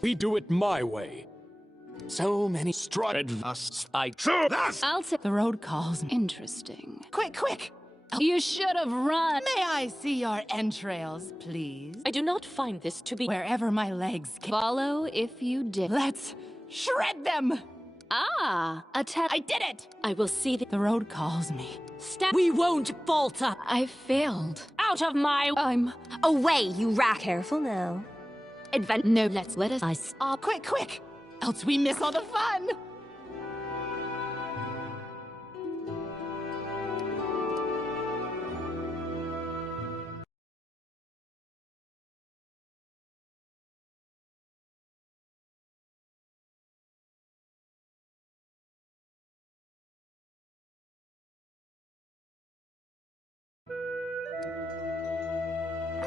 We do it my way. So many stride us. I'll say the road calls. Interesting. Quick, quick! You should have run. May I see your entrails, please? I do not find this to be Wherever my legs can follow if you did. Let's shred them! Ah, I did it! I will see The road calls me. Step. We won't falter. I failed. Out of my. I'm Away, you rat. Careful now. No, let us. Quick, quick! Else we miss all the fun!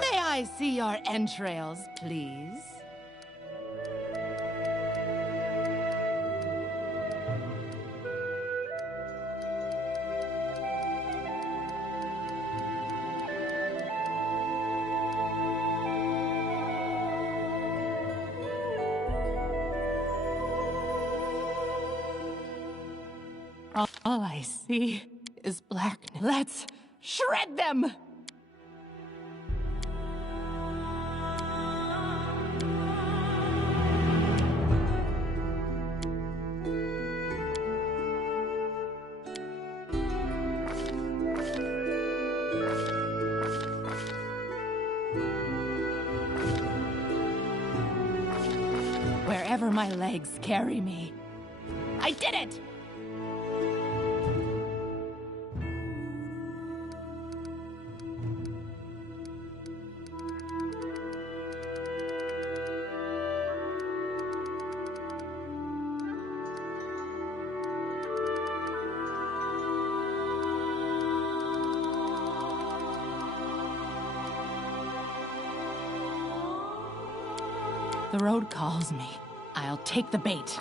May I see your entrails, please? All I see is blackness. Let's shred them! Wherever my legs carry me. I did it! The road calls me. I'll take the bait.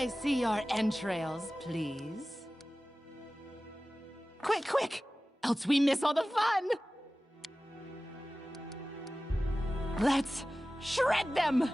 I see your entrails, please? Quick, quick! Else we miss all the fun! Let's shred them!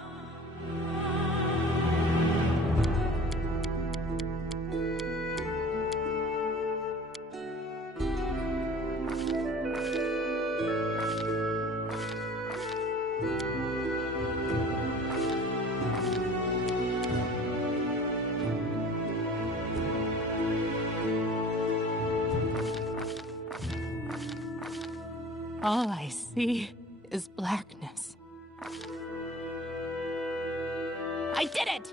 All I see is blackness. I did it!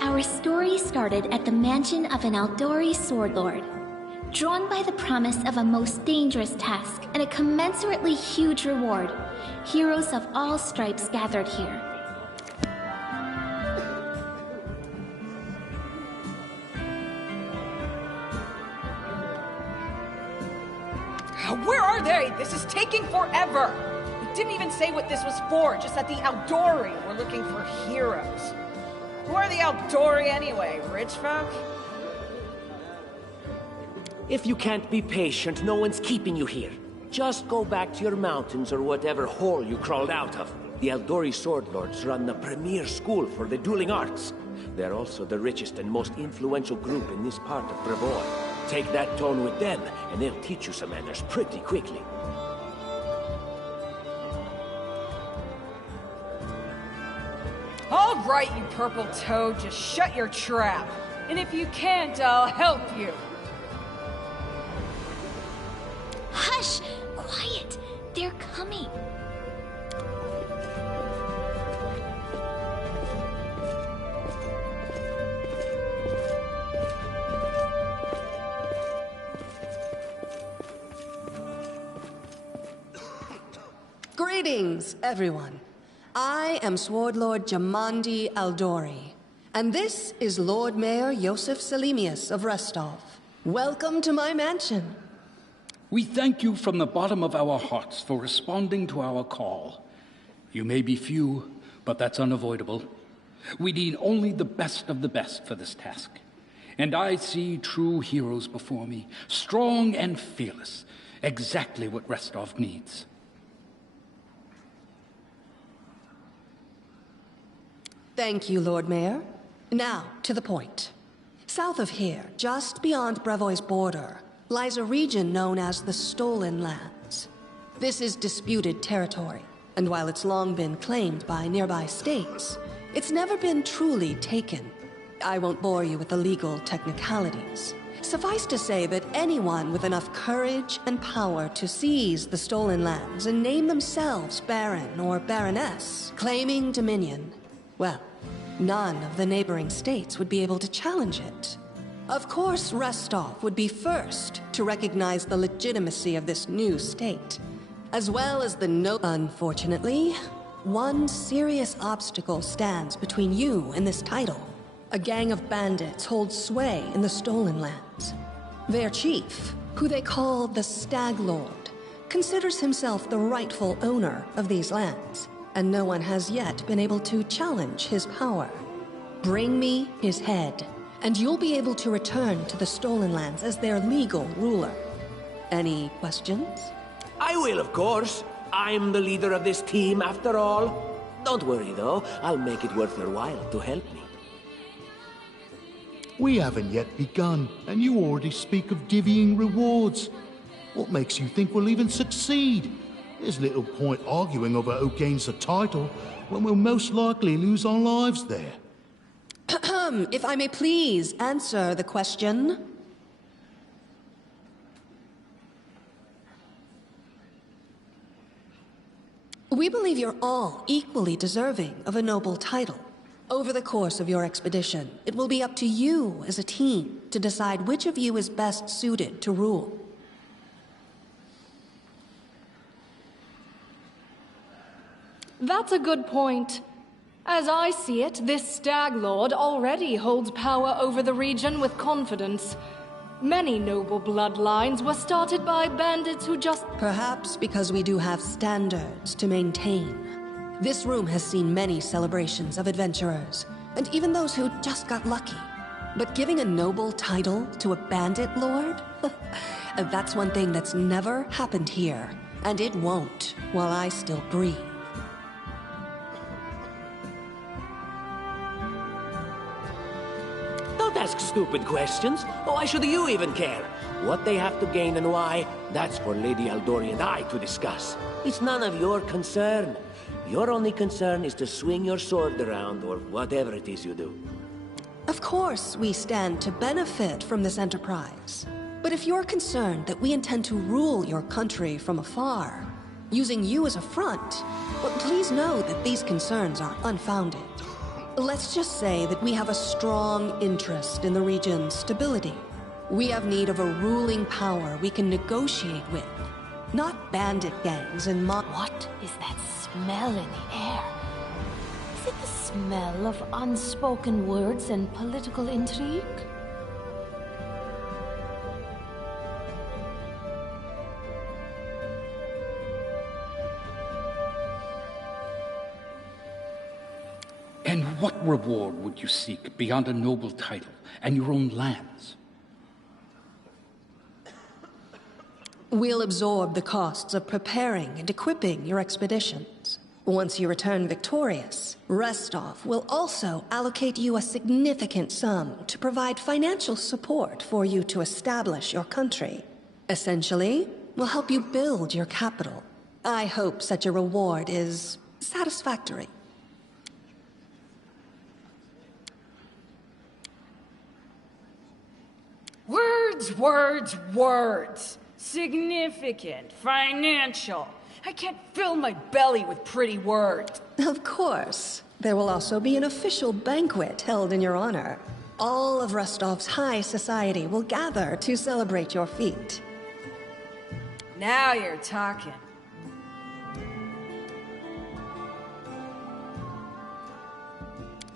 Our story started at the mansion of an Aldori sword lord. Drawn by the promise of a most dangerous task and a commensurately huge reward, heroes of all stripes gathered here. Where are they? This is taking forever! You didn't even say what this was for, just that the Aldori were looking for heroes. Who are the Aldori anyway? Rich folk? If you can't be patient, no one's keeping you here. Just go back to your mountains or whatever hole you crawled out of. The Aldori Sword Lords run the premier school for the dueling arts. They're also the richest and most influential group in this part of Brevoy. Take that tone with them, and they'll teach you some manners pretty quickly. All right, you purple toad, just shut your trap. And if you can't, I'll help you. Hush! Quiet! They're coming. Greetings, everyone. I am Sword Lord Jamandi Aldori, and this is Lord Mayor Yosef Selimius of Restov. Welcome to my mansion. We thank you from the bottom of our hearts for responding to our call. You may be few, but that's unavoidable. We need only the best of the best for this task. And I see true heroes before me, strong and fearless, exactly what Restov needs. Thank you, Lord Mayor. Now, to the point. South of here, just beyond Brevoy's border, lies a region known as the Stolen Lands. This is disputed territory, and while it's long been claimed by nearby states, it's never been truly taken. I won't bore you with the legal technicalities. Suffice to say that anyone with enough courage and power to seize the Stolen Lands and name themselves Baron or Baroness, claiming dominion, well, none of the neighboring states would be able to challenge it. Of course, Restov would be first to recognize the legitimacy of this new state, as well as the Unfortunately, one serious obstacle stands between you and this title. A gang of bandits holds sway in the Stolen Lands. Their chief, who they call the Stag Lord, considers himself the rightful owner of these lands, and no one has yet been able to challenge his power. Bring me his head, and you'll be able to return to the Stolen Lands as their legal ruler. Any questions? I will, of course. I'm the leader of this team, after all. Don't worry, though. I'll make it worth your while to help me. We haven't yet begun, and you already speak of divvying rewards. What makes you think we'll even succeed? There's little point arguing over who gains the title when we'll most likely lose our lives there. If I may please answer the question. We believe you're all equally deserving of a noble title. Over the course of your expedition, it will be up to you as a team to decide which of you is best suited to rule. That's a good point. As I see it, this Stag Lord already holds power over the region with confidence. Many noble bloodlines were started by bandits who just... Perhaps because we do have standards to maintain. This room has seen many celebrations of adventurers, and even those who just got lucky. But giving a noble title to a bandit lord? That's one thing that's never happened here, and it won't while I still breathe. Don't ask stupid questions. Why should you even care? What they have to gain and why, that's for Lady Aldori and I to discuss. It's none of your concern. Your only concern is to swing your sword around, or whatever it is you do. Of course, we stand to benefit from this enterprise. But if you're concerned that we intend to rule your country from afar, using you as a front, well, please know that these concerns are unfounded. Let's just say that we have a strong interest in the region's stability. We have need of a ruling power we can negotiate with, not bandit gangs and What is that smell in the air? Is it the smell of unspoken words and political intrigue? And what reward would you seek beyond a noble title and your own lands? We'll absorb the costs of preparing and equipping your expeditions. Once you return victorious, Restov will also allocate you a significant sum to provide financial support for you to establish your country. Essentially, we'll help you build your capital. I hope such a reward is satisfactory. Words, words, words. Significant, financial. I can't fill my belly with pretty words. Of course. There will also be an official banquet held in your honor. All of Rostov's high society will gather to celebrate your feat. Now you're talking.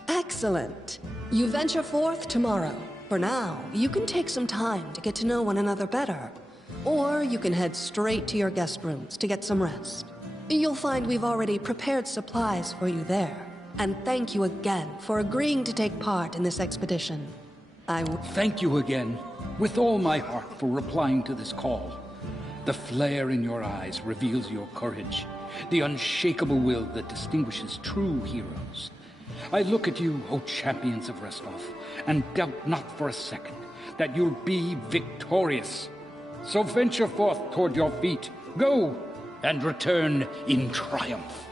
Excellent. You venture forth tomorrow. For now, you can take some time to get to know one another better. Or you can head straight to your guest rooms to get some rest. You'll find we've already prepared supplies for you there. And thank you again for agreeing to take part in this expedition. Thank you again, with all my heart, for replying to this call. The flare in your eyes reveals your courage, the unshakable will that distinguishes true heroes. I look at you, O champions of Restov, and doubt not for a second that you'll be victorious. So venture forth toward your feet. Go, and return in triumph.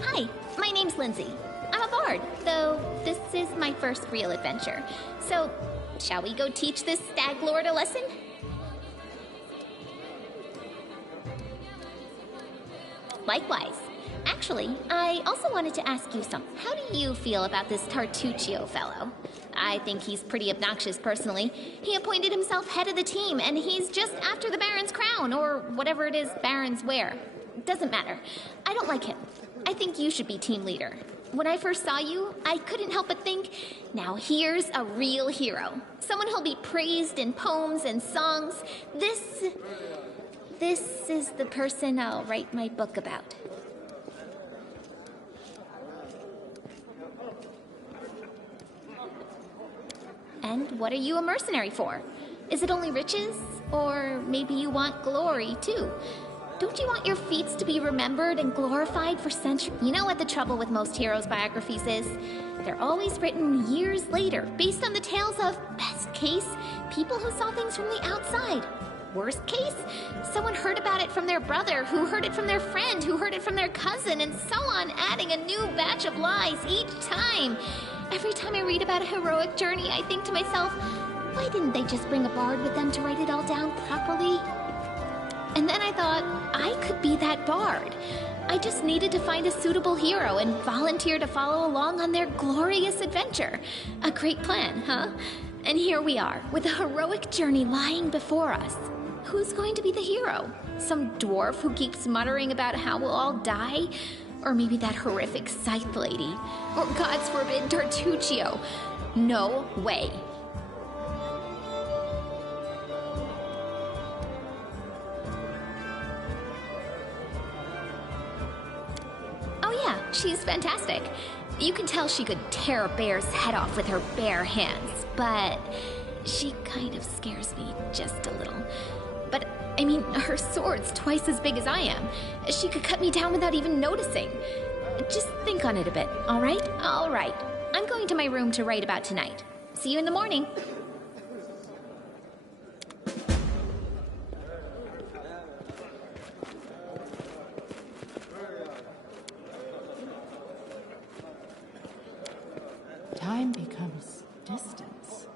Hi, my name's Lindsay. I'm a bard, though this is my first real adventure. So, shall we go teach this Stag Lord a lesson? Likewise. Actually, I also wanted to ask you something. How do you feel about this Tartuccio fellow? I think he's pretty obnoxious personally. He appointed himself head of the team, and he's just after the Baron's crown, or whatever it is barons wear. Doesn't matter. I don't like him. I think you should be team leader. When I first saw you, I couldn't help but think, now here's a real hero. Someone who'll be praised in poems and songs. This is the person I'll write my book about. And what are you a mercenary for? Is it only riches? Or maybe you want glory, too? Don't you want your feats to be remembered and glorified for centuries? You know what the trouble with most heroes' biographies is? They're always written years later, based on the tales of, best case, people who saw things from the outside. worst case, someone heard about it from their brother, who heard it from their friend, who heard it from their cousin, and so on, adding a new batch of lies each time. Every time I read about a heroic journey, I think to myself, why didn't they just bring a bard with them to write it all down properly? And then I thought, I could be that bard. I just needed to find a suitable hero and volunteer to follow along on their glorious adventure. A great plan, huh? And here we are, with a heroic journey lying before us. Who's going to be the hero? Some dwarf who keeps muttering about how we'll all die? Or maybe that horrific scythe lady? Or, God's forbid, Tartuccio? No way. Oh yeah, she's fantastic. You can tell she could tear a bear's head off with her bare hands, but she kind of scares me just a little. But, I mean, her sword's twice as big as I am. She could cut me down without even noticing. Just think on it a bit, all right? All right. I'm going to my room to write about tonight. See you in the morning. Time becomes distance.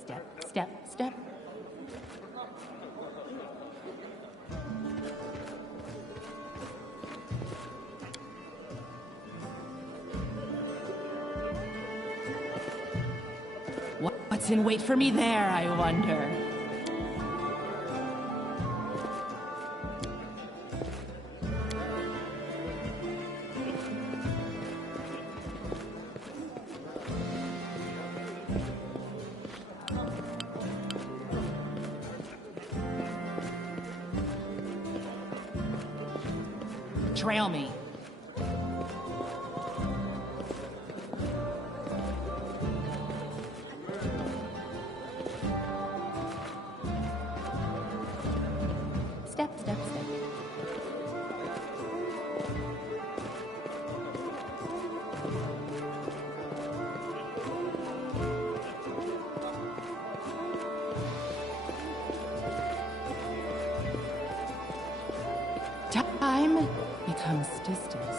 Step, step, step. What's in wait for me there, I wonder? Trail me. Step, step, step. Time becomes distance.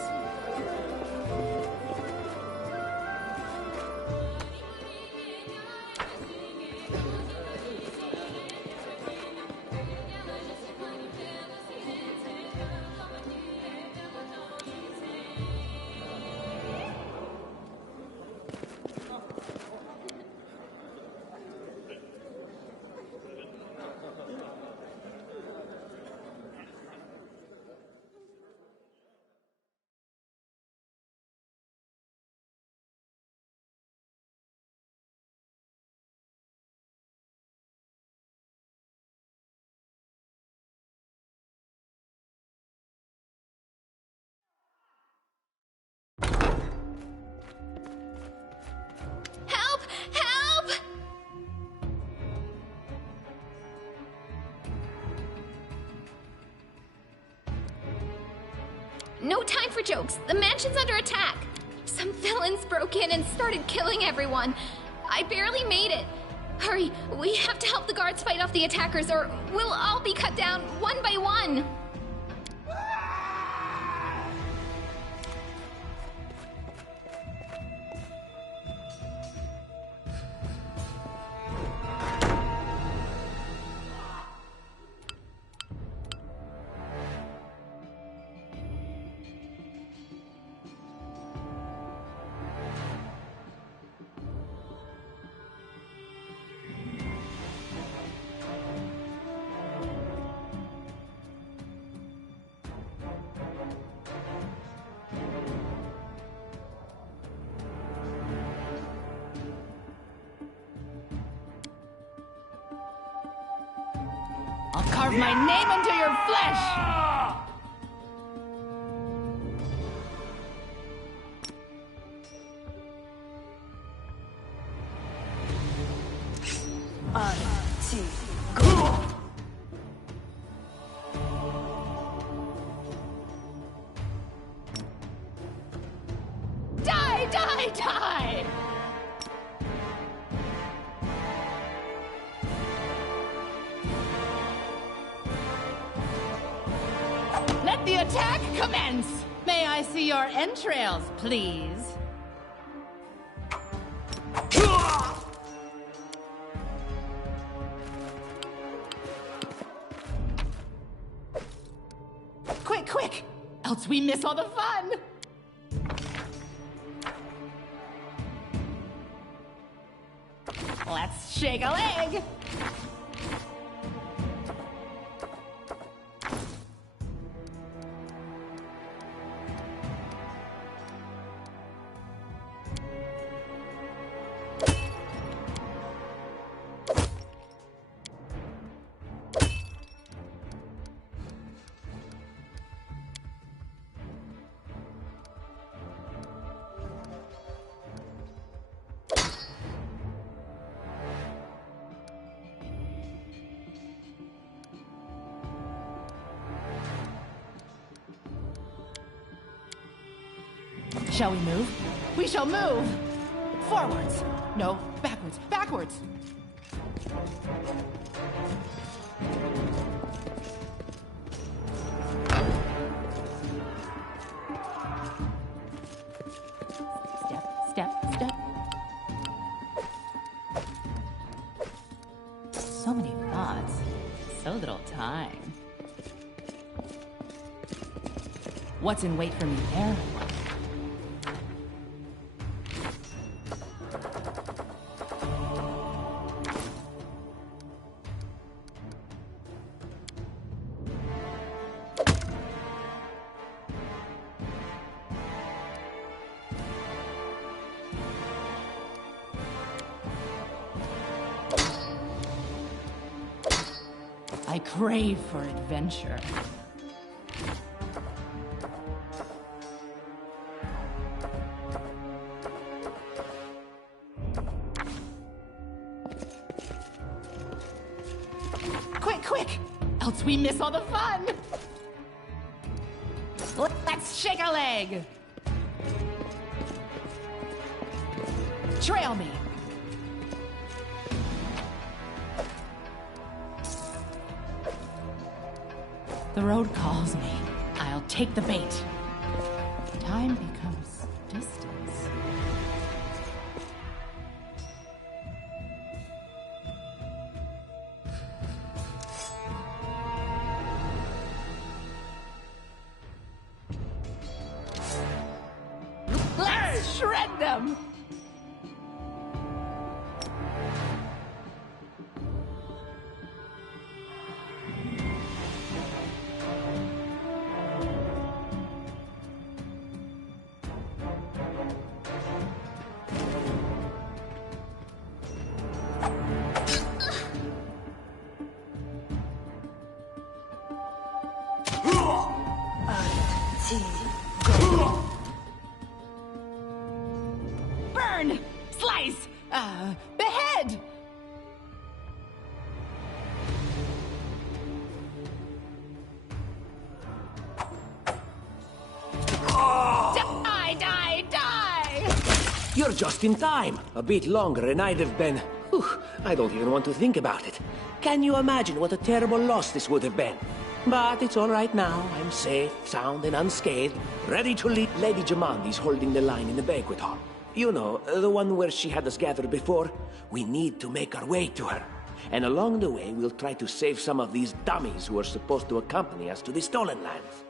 Help! Help! No time for jokes. The mansion's under attack. Some villains broke in and started killing everyone. I barely made it. Hurry, we have to help the guards fight off the attackers or we'll all be cut down one by one. I'll carve my name into your flesh! Die! Let the attack commence! May I see your entrails, please? Quick! Else we miss all the fun! Let's shake a leg! Shall we move? We shall move! Forwards! No, backwards! Step. So many thoughts, so little time. What's in wait for me there? I crave for adventure. Quick! Else we miss all the fun! Let's shake a leg! Trail me! The road calls me. I'll take the bait. Time becomes distance. Let's shred them! Burn! Slice! Behead! Die! You're just in time. A bit longer and I'd have been... Whew, I don't even want to think about it. Can you imagine what a terrible loss this would have been? But it's all right now. I'm safe, sound, and unscathed. Ready to lead. Lady Jamandi's holding the line in the banquet hall. You know, the one where she had us gathered before. We need to make our way to her. And along the way, we'll try to save some of these dummies who are supposed to accompany us to the Stolen Lands.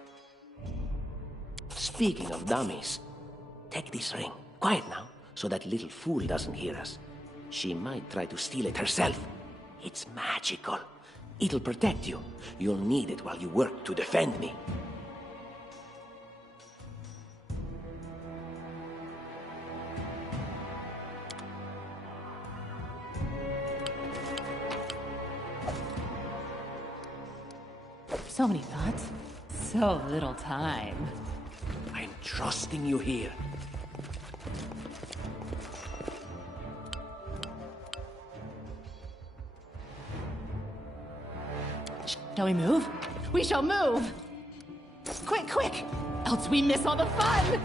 Speaking of dummies, take this ring. Quiet now, so that little fool doesn't hear us. She might try to steal it herself. It's magical. It'll protect you. You'll need it while you work to defend me. So many thoughts, so little time. I'm trusting you here. Shall we move? We shall move! Quick! Else we miss all the fun!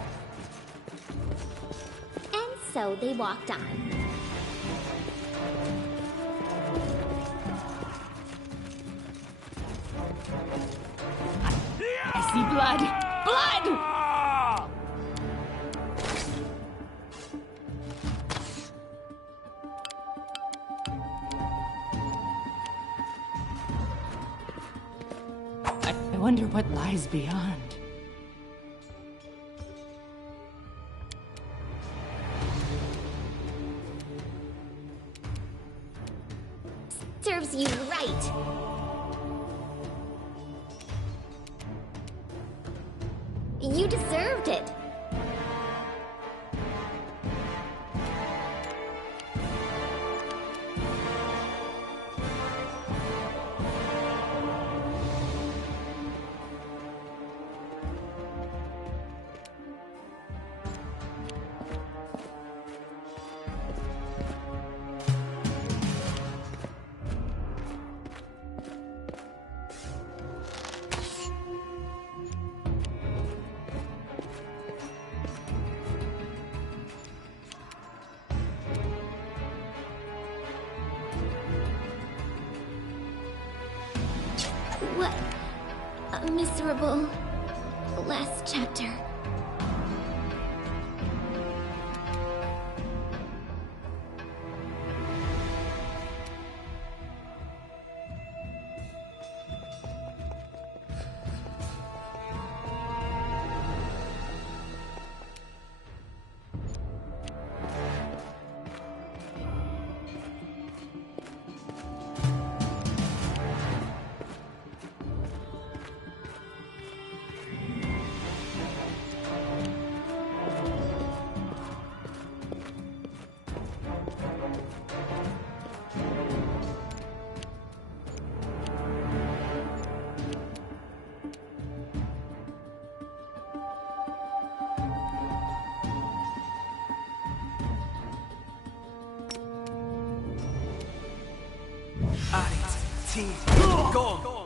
So they walked on. I see blood! Blood! I wonder what lies beyond. Serves you right. You deserved it. What a miserable last chapter. Go!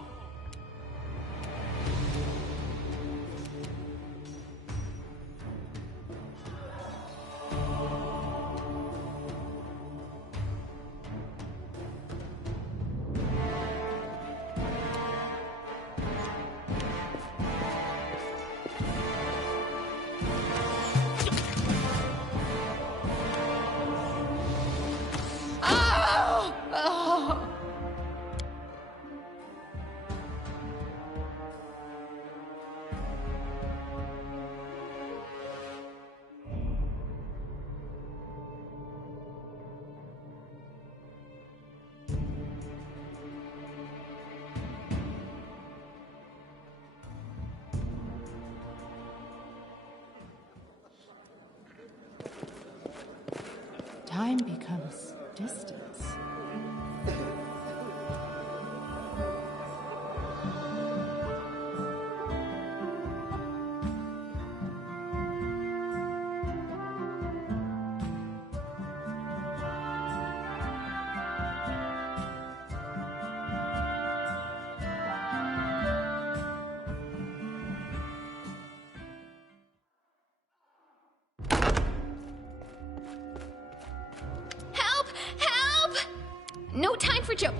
Time becomes distance. No time for joke.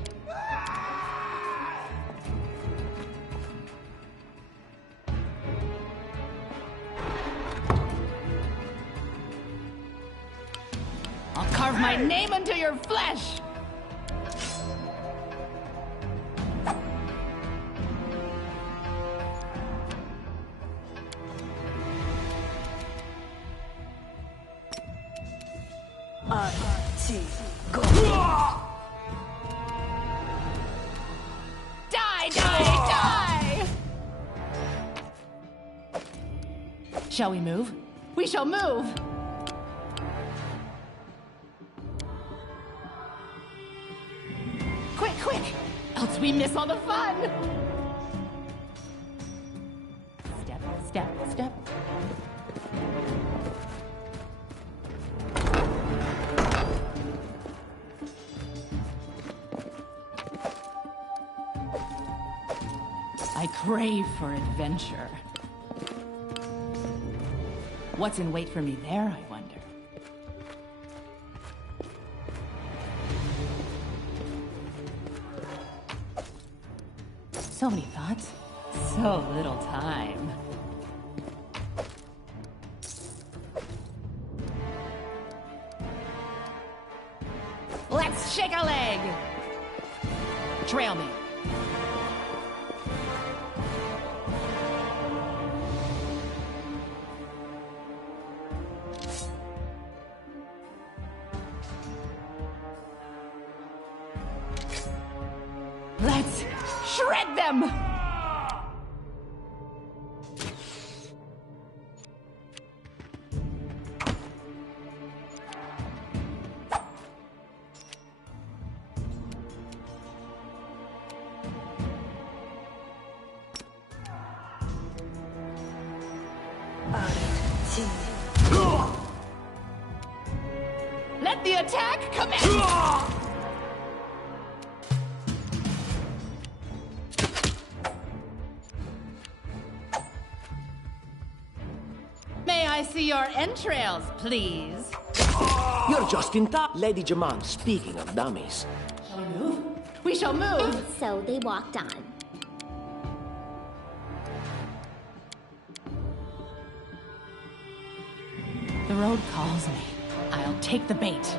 I'll carve my name into your flesh! Go! Die, die, die! Shall we move? We shall move! Quick, quick! Else we miss all the fun! Step, step, step. I crave for adventure. What's in wait for me there, I wonder? So many thoughts, so little time. Let's shake a leg! Trail me. Let's shred them! Let the attack commence! May I see your entrails, please? You're just in time. Lady Jaman, speaking of dummies. Shall we move? We shall move! And so they walked on. The road calls me. I'll take the bait.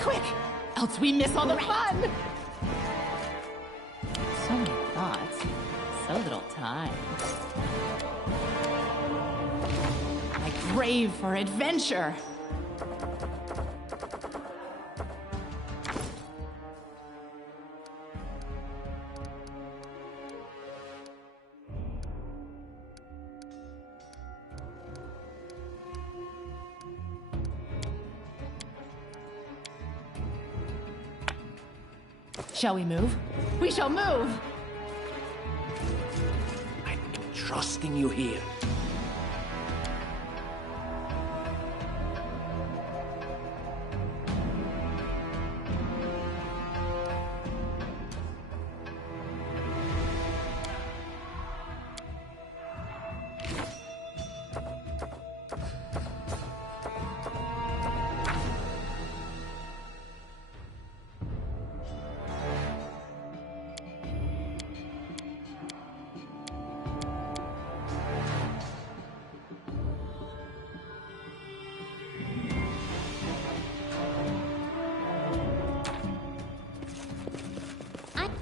Quick! Else we miss all the fun! So many thoughts, so little time. I crave for adventure! Shall we move? We shall move! I'm trusting you here.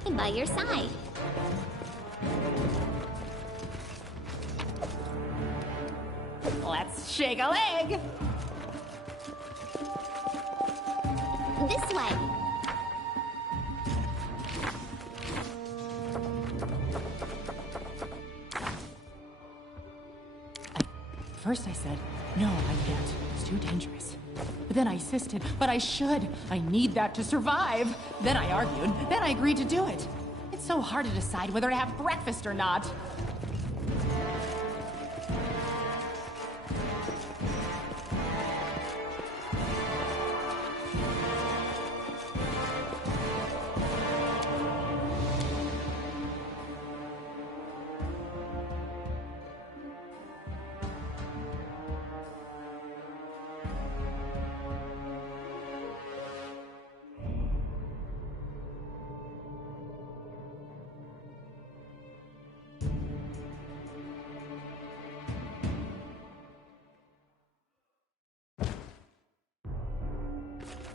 I'm by your side. Let's shake a leg! This way. First I said, no, I can't. It's too dangerous. But then I insisted, but I should. I need that to survive. Then I argued. Then I agreed to do it. It's so hard to decide whether to have breakfast or not.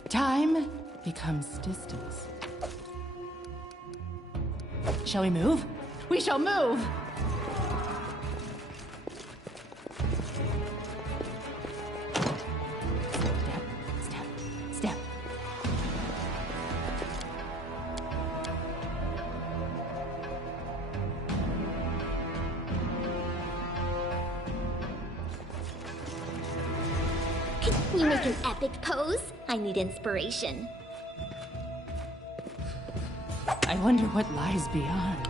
Time becomes distance. Shall we move? We shall move! Step, step, step. You make an epic pose? I need inspiration. I wonder what lies beyond.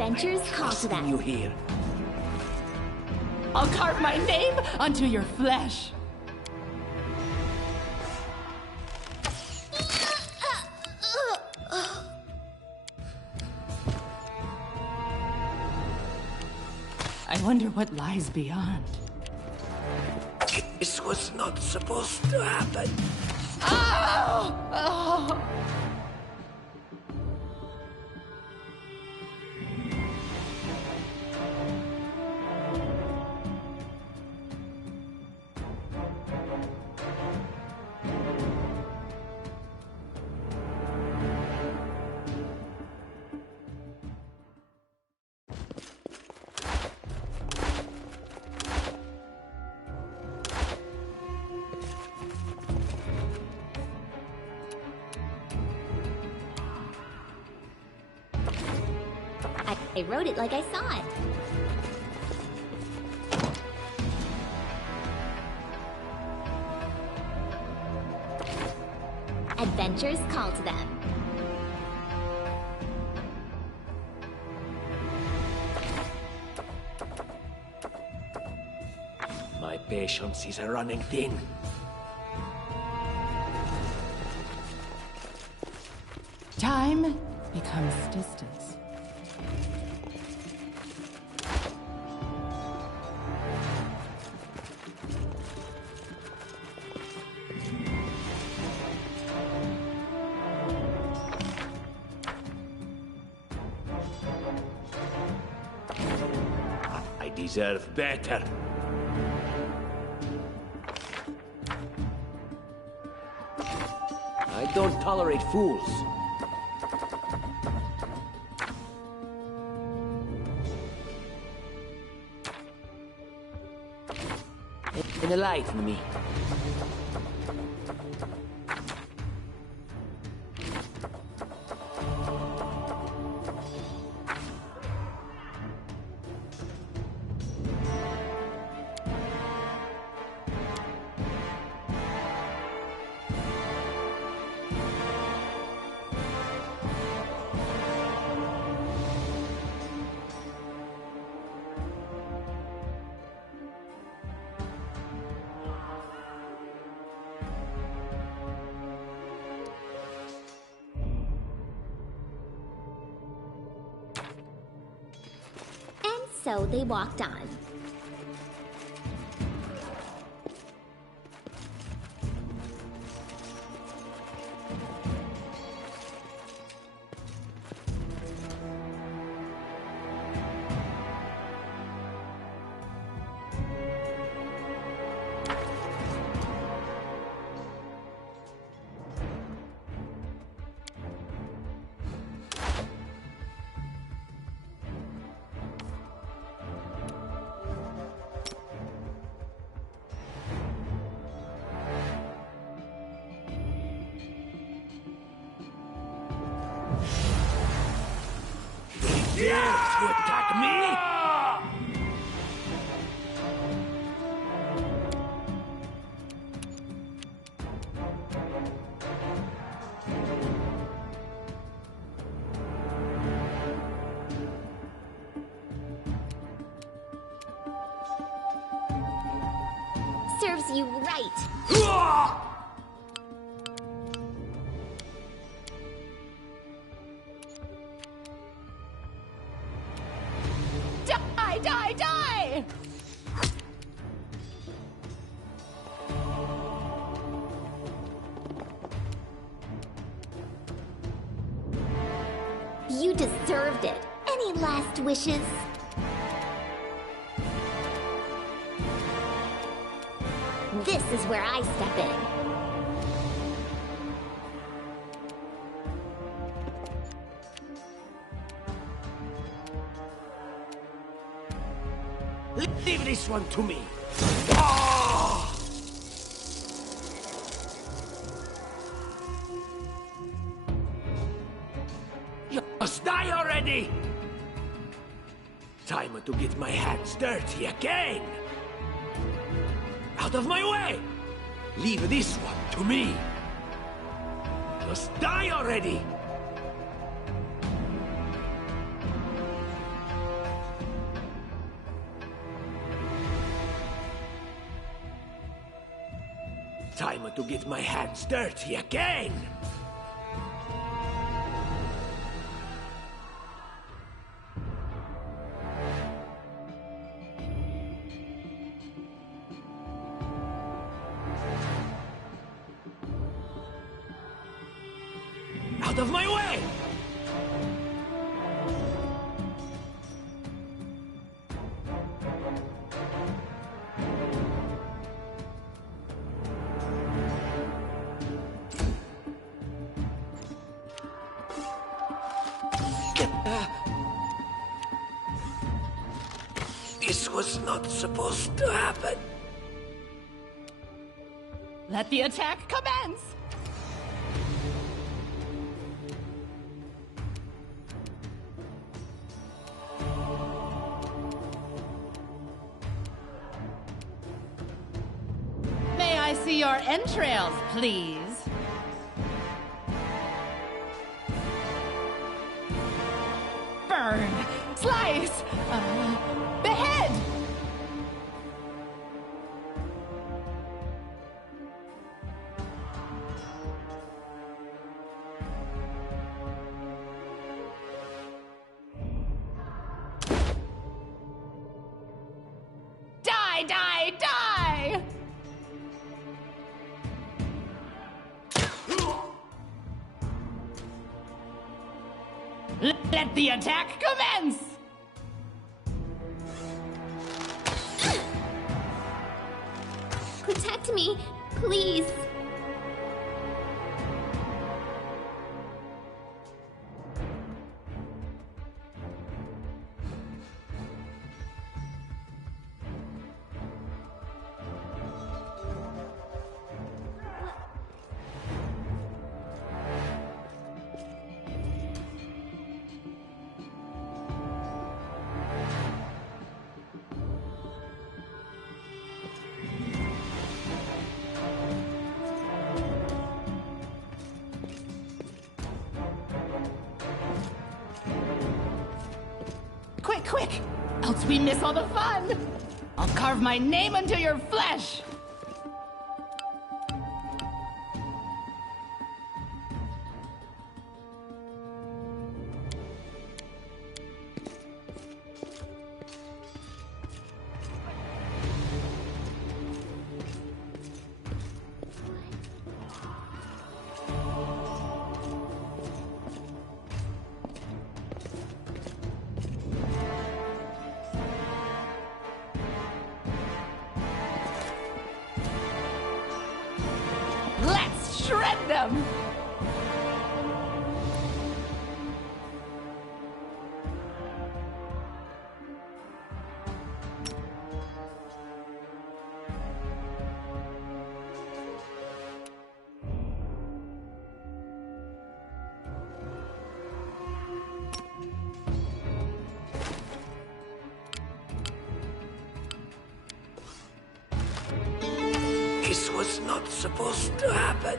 Adventures call to them. You here? I'll carve my name onto your flesh. I wonder what lies beyond. This was not supposed to happen. Oh! Oh! I wrote it like I saw it. Adventures call to them. My patience is running thin. Time becomes distance. I deserve better. I don't tolerate fools. Enlighten me. So they walked on. Dare to attack me? Serves you right. Die, die! You deserved it. Any last wishes? This is where I step in. Leave this one to me. Ah! Just die already! Time to get my hands dirty again! Out of my way! Leave this one to me! Just die already! Time to get my hands dirty again! Out of my way! This was not supposed to happen. Let the attack commence! May I see your entrails, please? Burn! Slice! Behead! Die, die, die! Let the attack commence! Protect me, please. Quick, quick! Else we miss all the fun! I'll carve my name into your flesh! Let's shred them! This was not supposed to happen.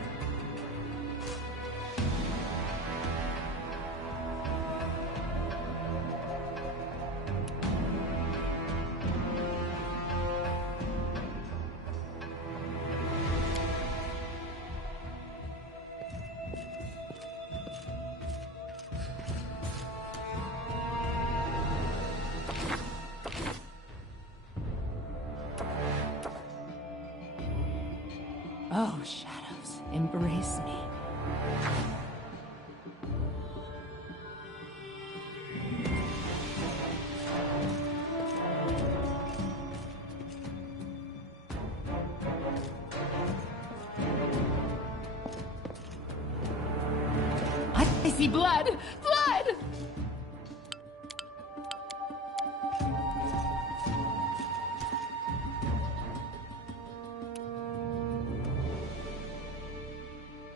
Oh, shadows, embrace me. What? I see blood! Blood!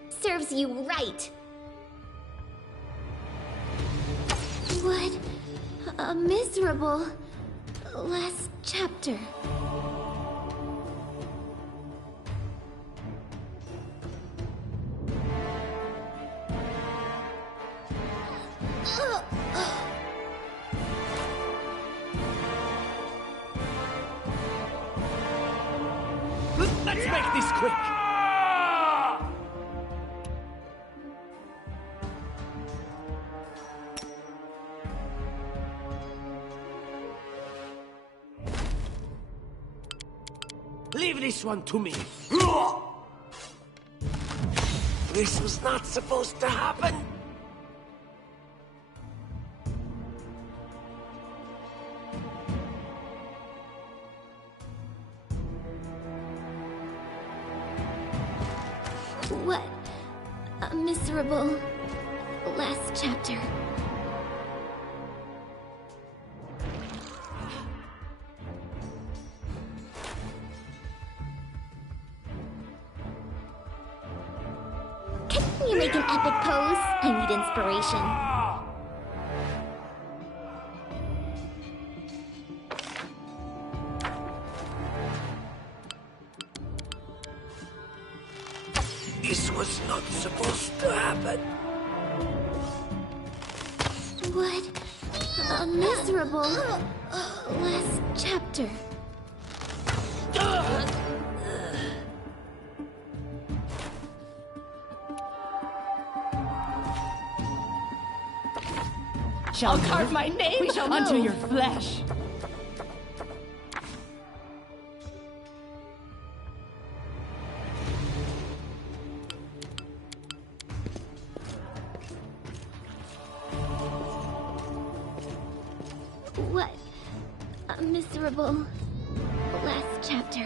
Serves you right. What a miserable last chapter. Let's make this quick! Leave this one to me. This was not supposed to happen. What a miserable last chapter. Can you make an epic pose? I need inspiration. This was not supposed to happen. What a miserable last chapter. I'll carve my name onto your flesh. What a miserable last chapter.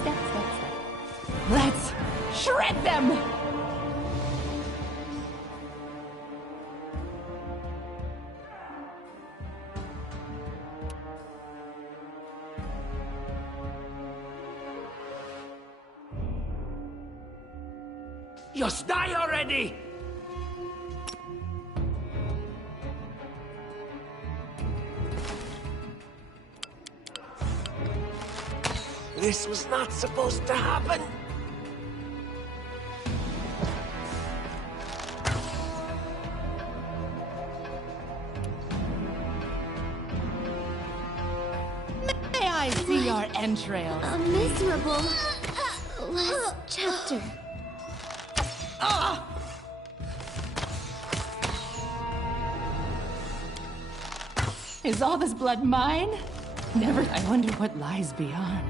Step, step, step. Let's shred them! Just die already! This was not supposed to happen. May I see your entrails? A miserable last chapter. Is all this blood mine? Never. I wonder what lies beyond.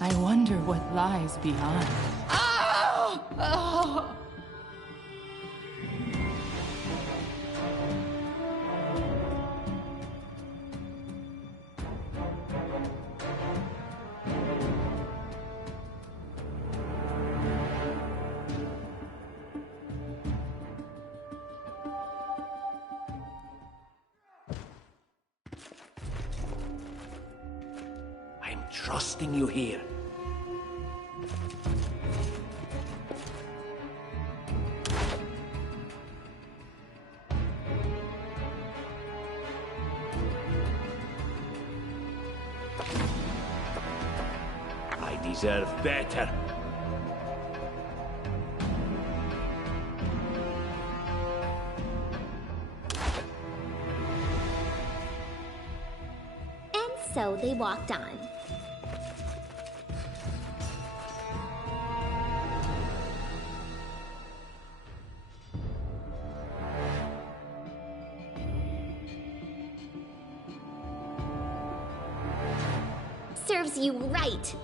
I wonder what lies beyond. Oh! Oh! I'm trusting you here. I deserve better. And so they walked on. Serves you right.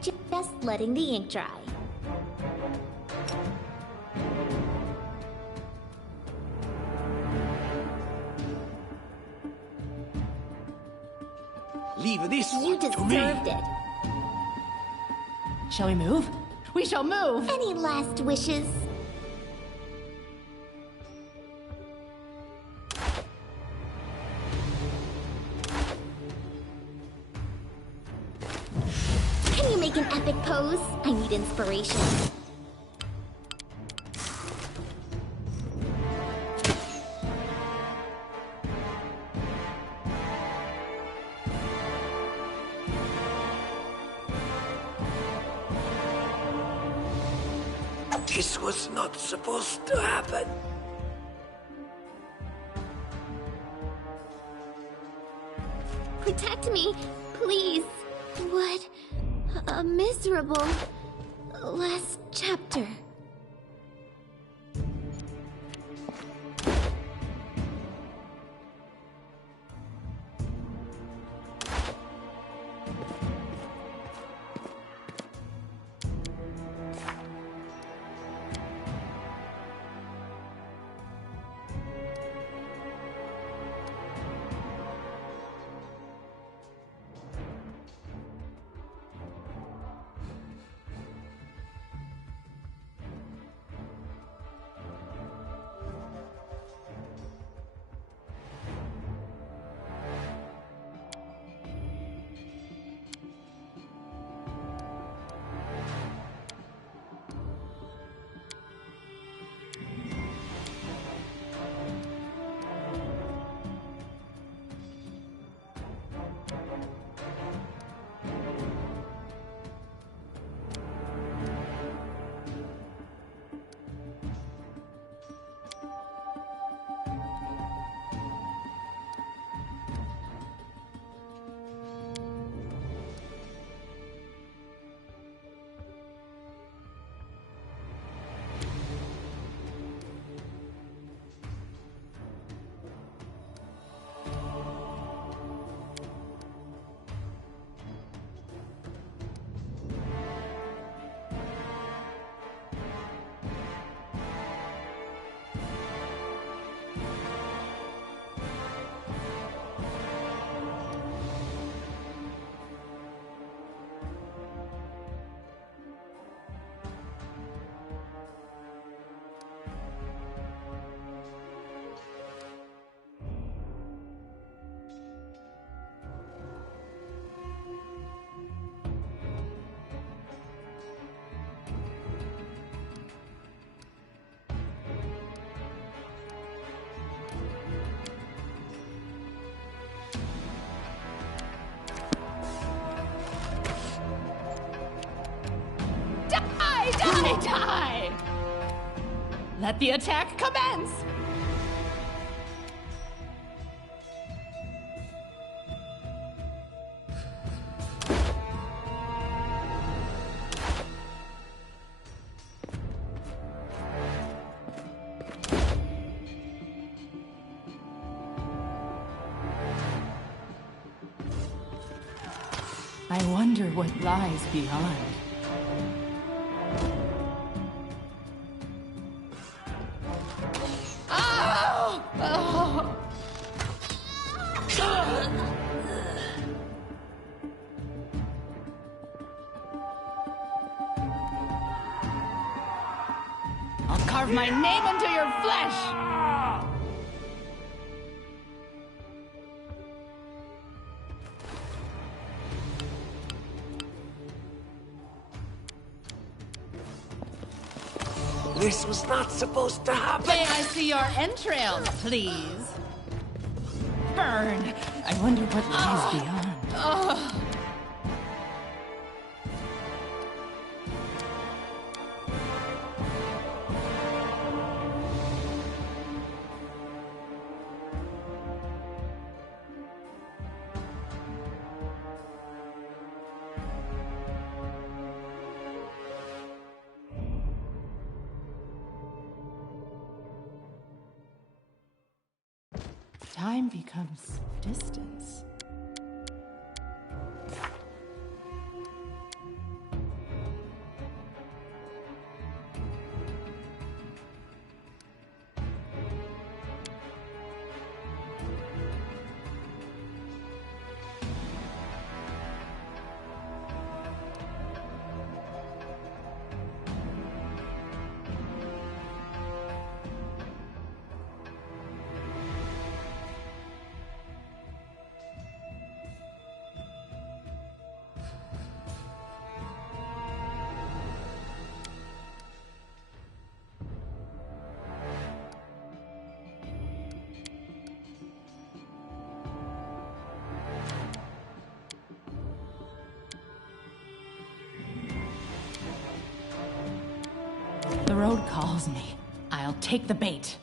Just letting the ink dry. Leave this You one to me. deserved it. Shall we move? We shall move! Any last wishes? Can you make an epic pose? I need inspiration. This was not supposed to happen. Protect me, please. What a miserable last chapter. Die! Let the attack commence! I wonder what lies beyond. I'll carve my name into your flesh! This was not supposed to happen. May I see your entrails, please? Burn! I wonder what lies beyond. Time becomes distance. calls me, I'll take the bait.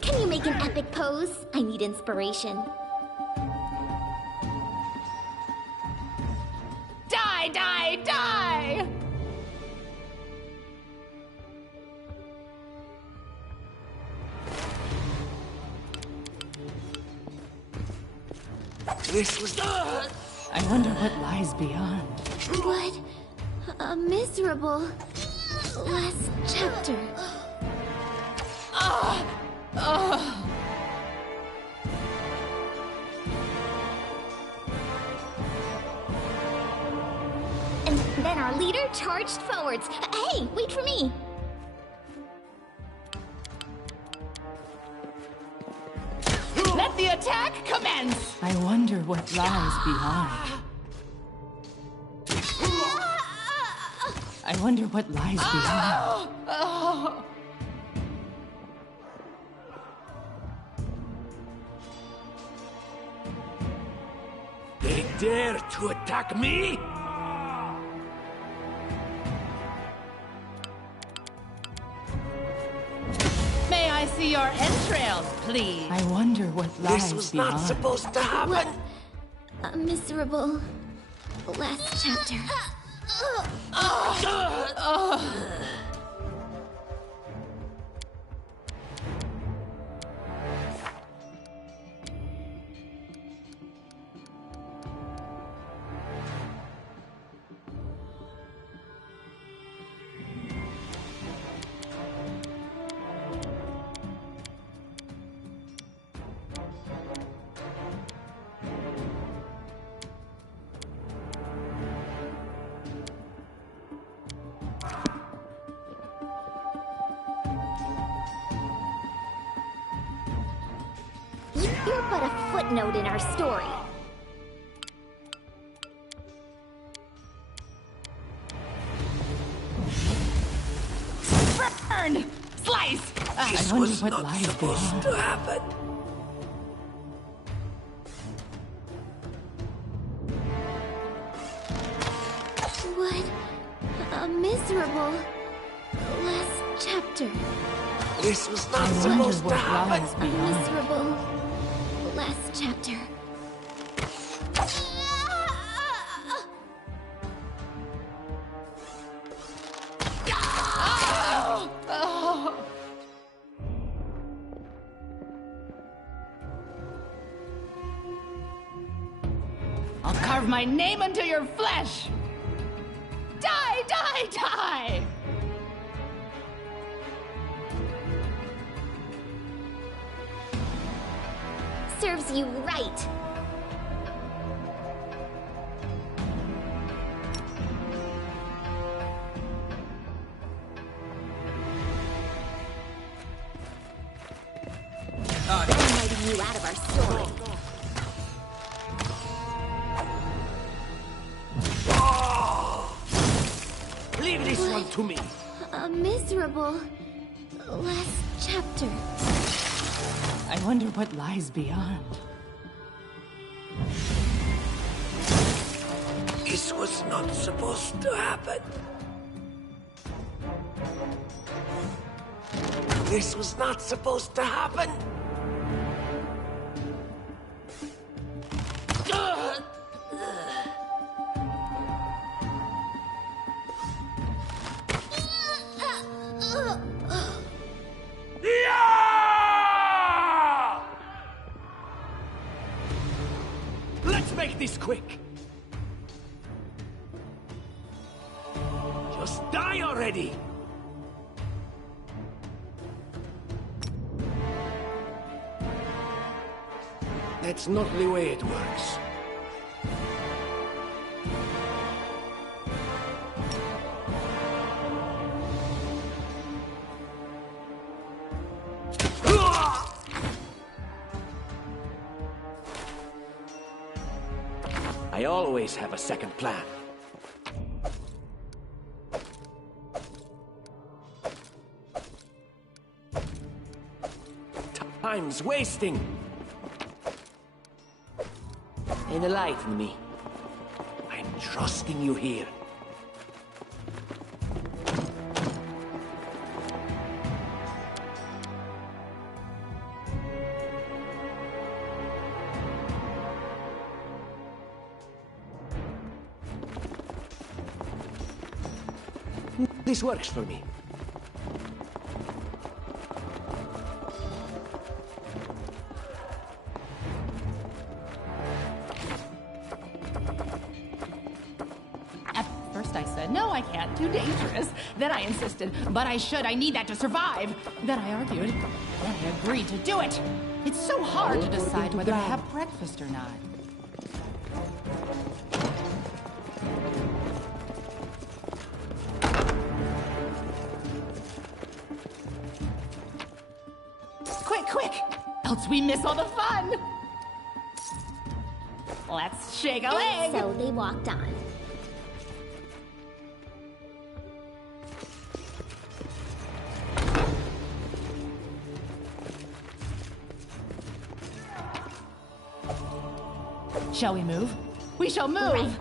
Can you make an epic pose? I need inspiration. Die, die, die! This was... I wonder what lies beyond. What a miserable last chapter. And then our leader charged forwards. Hey, wait for me. Let the attack commence! I wonder what lies behind. I wonder what lies behind. They dare to attack me? May I see your entrails, please? I wonder what lies This was behind. not supposed to happen. A miserable last chapter. You're but a footnote in our story. Burn! Slice! This I wonder was what not lies supposed behind. to happen. What a miserable last chapter. This was not I wonder supposed to what happen. lies A behind. miserable last chapter. I'll carve my name into your flesh! Die, die, die! Serves you right. I'm writing you out of our story. Leave this one to me. A miserable last chapter. I wonder what lies beyond. This was not supposed to happen. This was not supposed to happen. Let's make this quick. Just die already. That's not the way it works. I always have a second plan. Time's wasting. Enlighten me. I'm trusting you here. This works for me. At first I said, no, I can't, too dangerous. Then I insisted, but I should, I need that to survive. Then I argued, then I agreed to do it. It's so hard to decide whether to have breakfast or not. Quick! Else we miss all the fun! Let's shake a leg! So they walked on. Shall we move? We shall move! Right.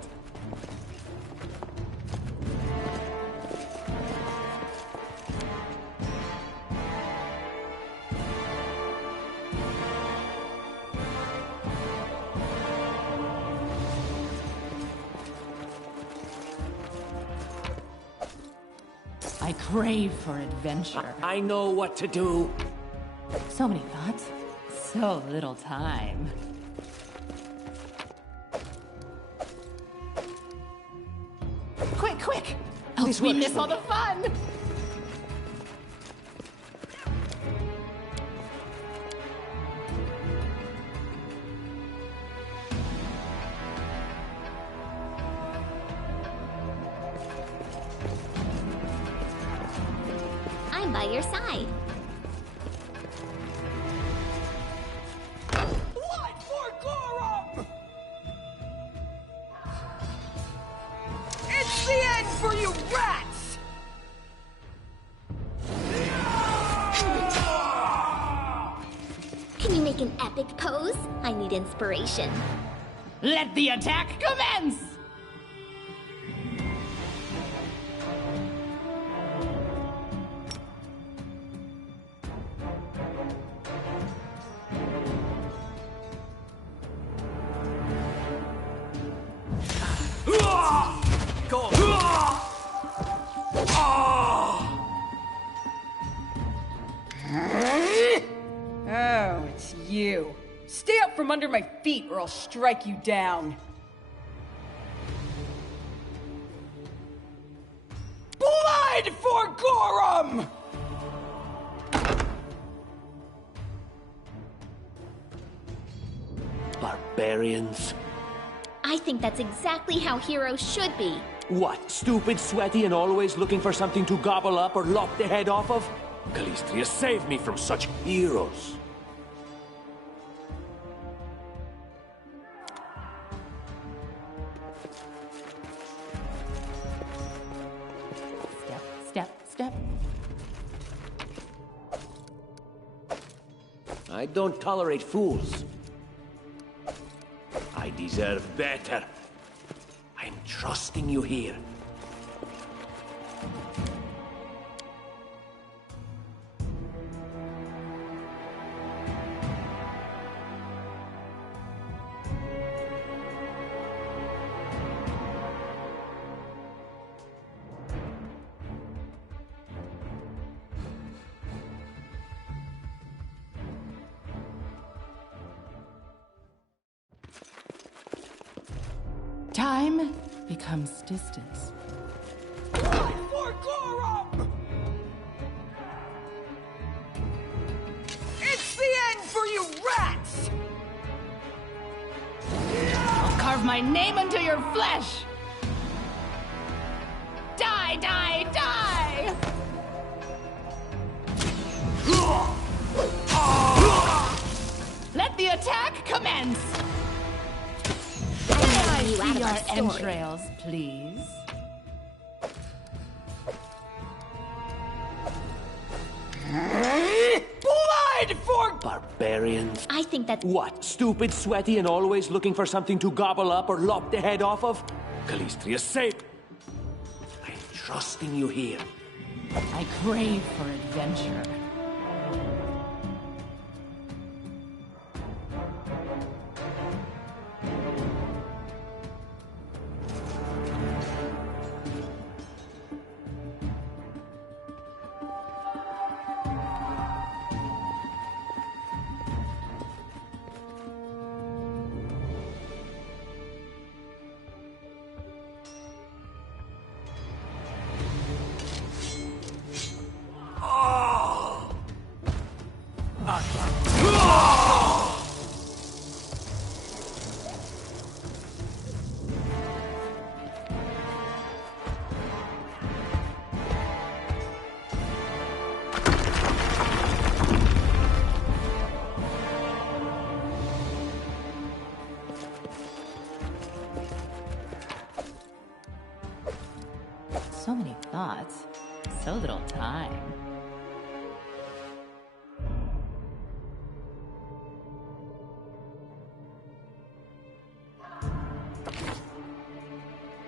I crave for adventure. I know what to do. So many thoughts, so little time. Quick! Else we miss all the fun! I'm by your side. Blood for Gorum! It's the end for you rats! Can you make an epic pose? I need inspiration. Let the attack commence! Go! Oh, it's you. Stay up from under my feet or I'll strike you down. Blood for Gorum! Barbarians. I think that's exactly how heroes should be. What, stupid, sweaty, and always looking for something to gobble up or lop the head off of? Calistria, save me from such heroes. Step. I don't tolerate fools. I deserve better. I'm trusting you here. Time becomes distance. Blood for Gorum! It's the end for you rats! I'll carve my name into your flesh! Die! Let the attack commence! May I you out see of our your story. entrails, please? Blood for Barbarians. barbarians. I think that's... What? Stupid, sweaty, and always looking for something to gobble up or lop the head off of? Calistria's safe. I'm trusting you here. I crave for adventure. So many thoughts, so little time.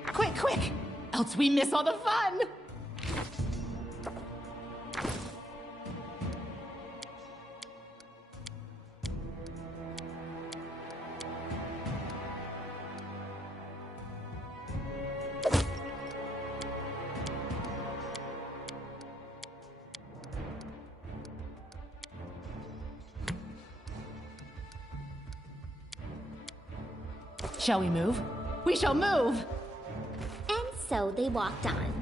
Quick, quick! Else we miss all the fun! Shall we move? We shall move! And so they walked on.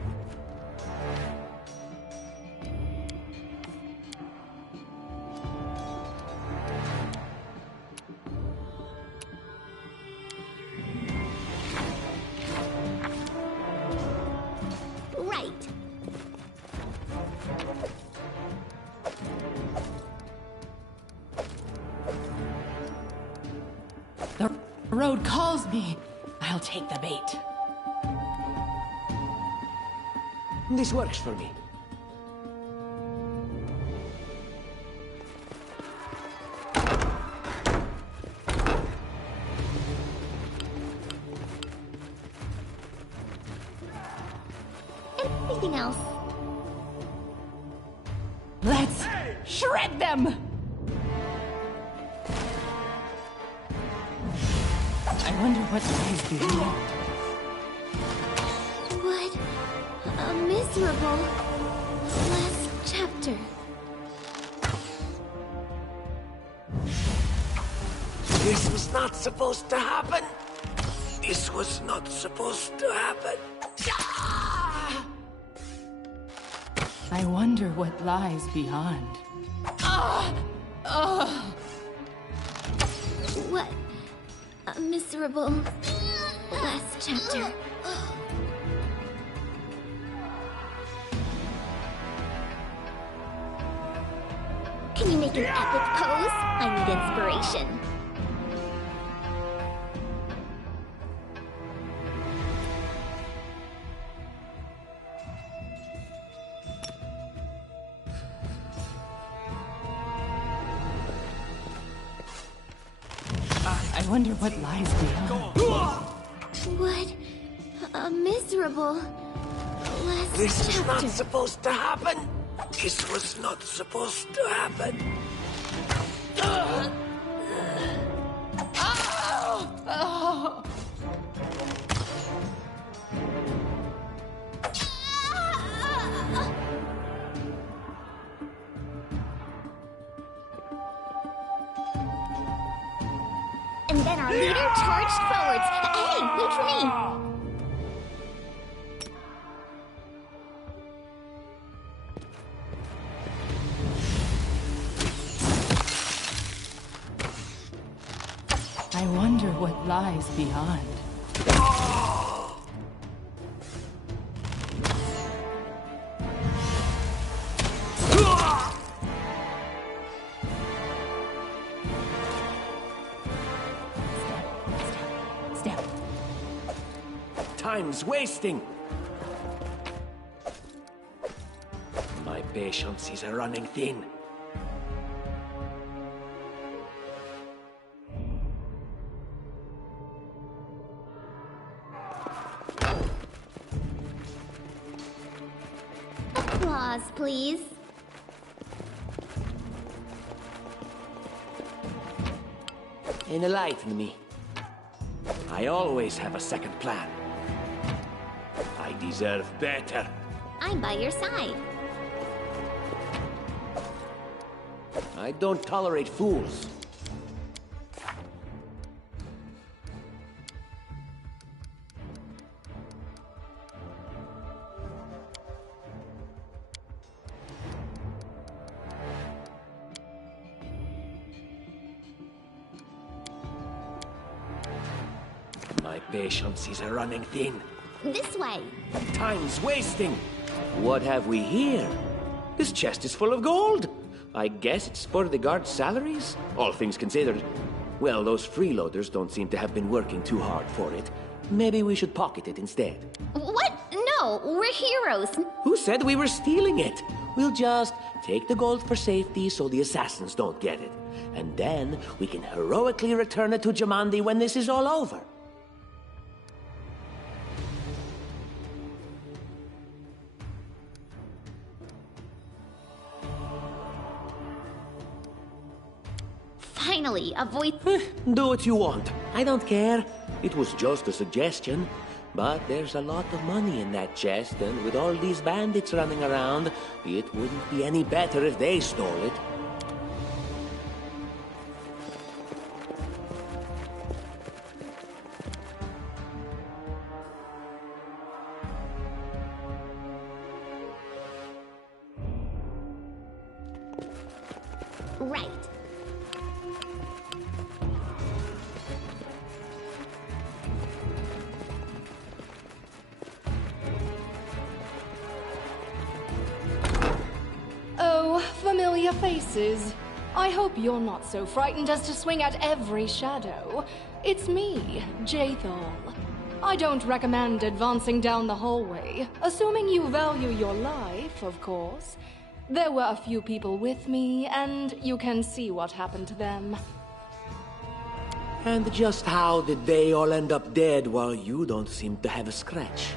Right. The road calls me. I'll take the bait. This works for me. Anything else? Let's shred them! I wonder what lies behind. What a miserable last chapter. This was not supposed to happen. This was not supposed to happen. I wonder what lies beyond. What a miserable last chapter. Can you make an epic pose? I need inspiration. I wonder what lies beyond. What a miserable last This was chapter. not supposed to happen. This was not supposed to happen. And then our leader charged forwards. Hey, wait for me! I wonder what lies beyond. Step. Time's wasting. My patience is running thin. Applause, please. Enlighten me. I always have a second plan. I deserve better. I'm by your side. I don't tolerate fools. My patience is running thin. This way. Time's wasting. What have we here? This chest is full of gold. I guess it's for the guards' salaries, all things considered. Well, those freeloaders don't seem to have been working too hard for it. Maybe we should pocket it instead. What? No, we're heroes. Who said we were stealing it? We'll just take the gold for safety so the assassins don't get it. And then we can heroically return it to Jamandi when this is all over. Finally, a voice. Do what you want. I don't care. It was just a suggestion. But there's a lot of money in that chest, and with all these bandits running around, it wouldn't be any better if they stole it. Right. Oh, familiar faces. I hope you're not so frightened as to swing at every shadow. It's me, Jathal. I don't recommend advancing down the hallway, assuming you value your life, of course. There were a few people with me, and you can see what happened to them. And just how did they all end up dead while you don't seem to have a scratch?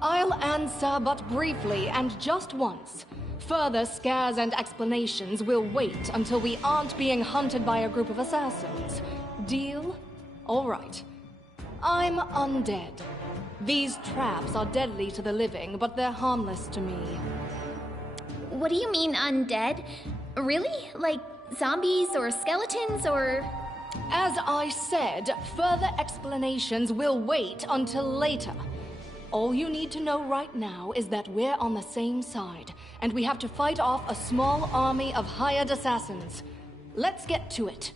I'll answer but briefly and just once. Further scares and explanations will wait until we aren't being hunted by a group of assassins. Deal? All right. I'm undead. These traps are deadly to the living, but they're harmless to me. What do you mean, undead? Really? Like zombies or skeletons or... As I said, further explanations will wait until later. All you need to know right now is that we're on the same side, and we have to fight off a small army of hired assassins. Let's get to it.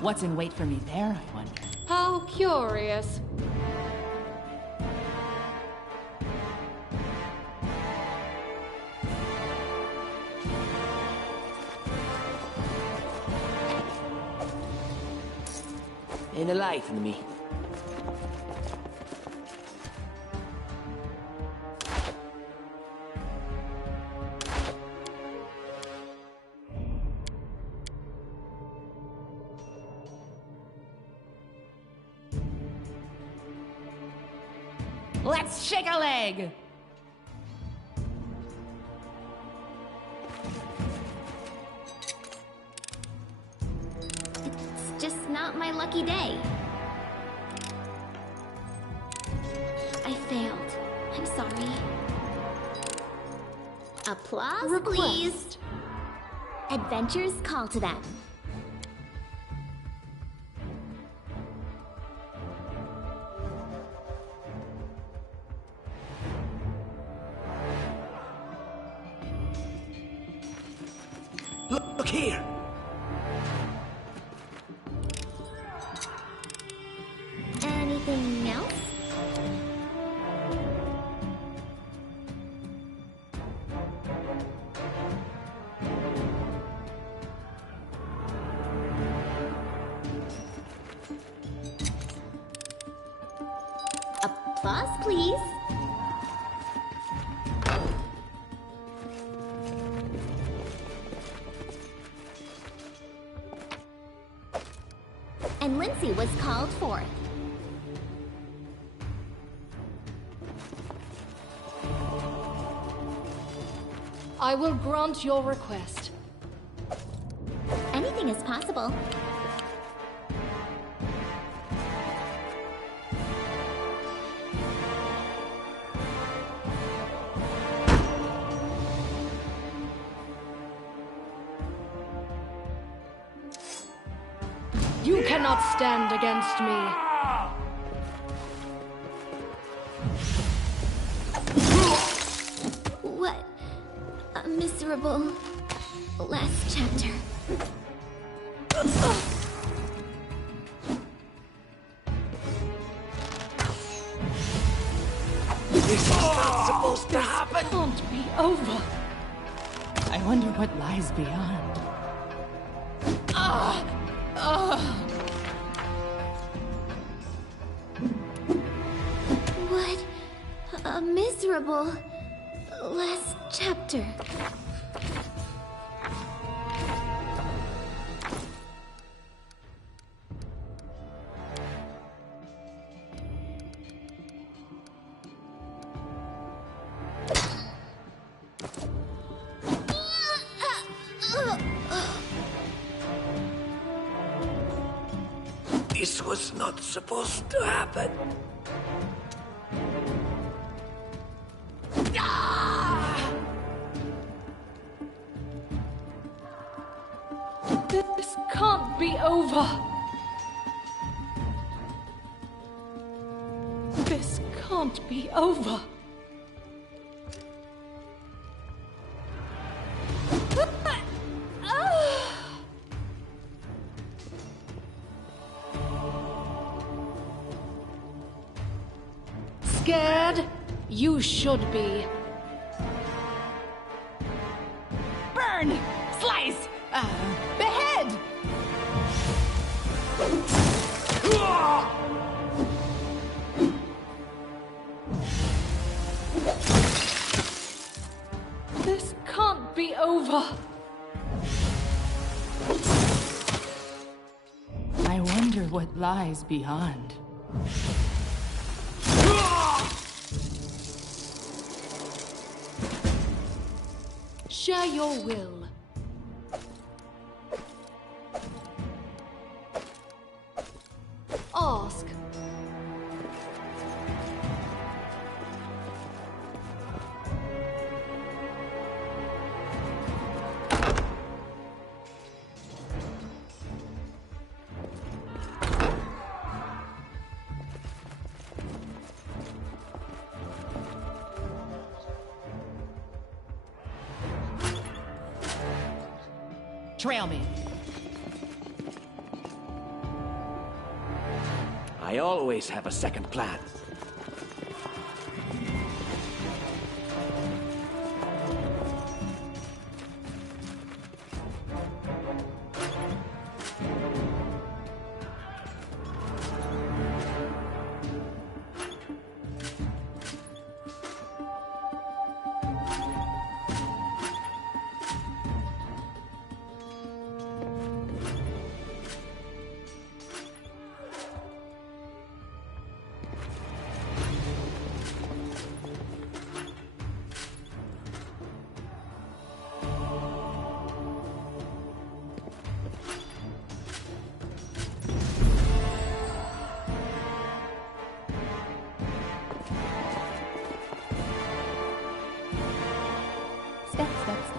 What's in wait for me there, I wonder? How curious. Enlighten me. Let's shake a leg! It's just not my lucky day. I failed. I'm sorry. Applause, please. Adventures call to them. Look here! Anything else? Applause, please. And Lindsay was called forth. I will grant your request. Anything is possible. You cannot stand against me. What a miserable last chapter. This is not supposed to happen! Can't be over. I wonder what lies beyond. What a miserable last chapter. This was not supposed to happen. This can't be over. This can't be over. Scared? You should be. Burn! Slice! Behead! This can't be over. I wonder what lies beyond. Share your will. Ask. Trail me. I always have a second plan. Step, step, step.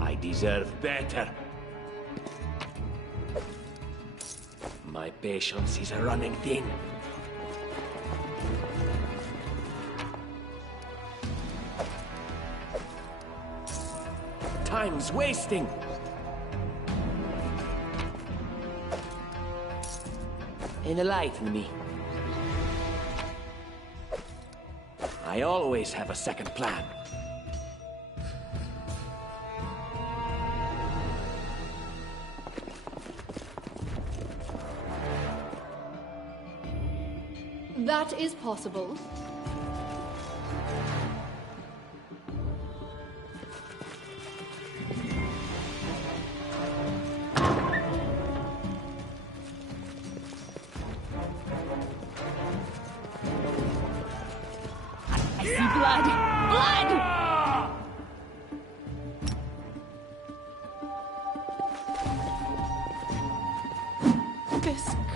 I deserve better. My patience is running thin. Time's wasting. Enlighten me. I always have a second plan. That is possible.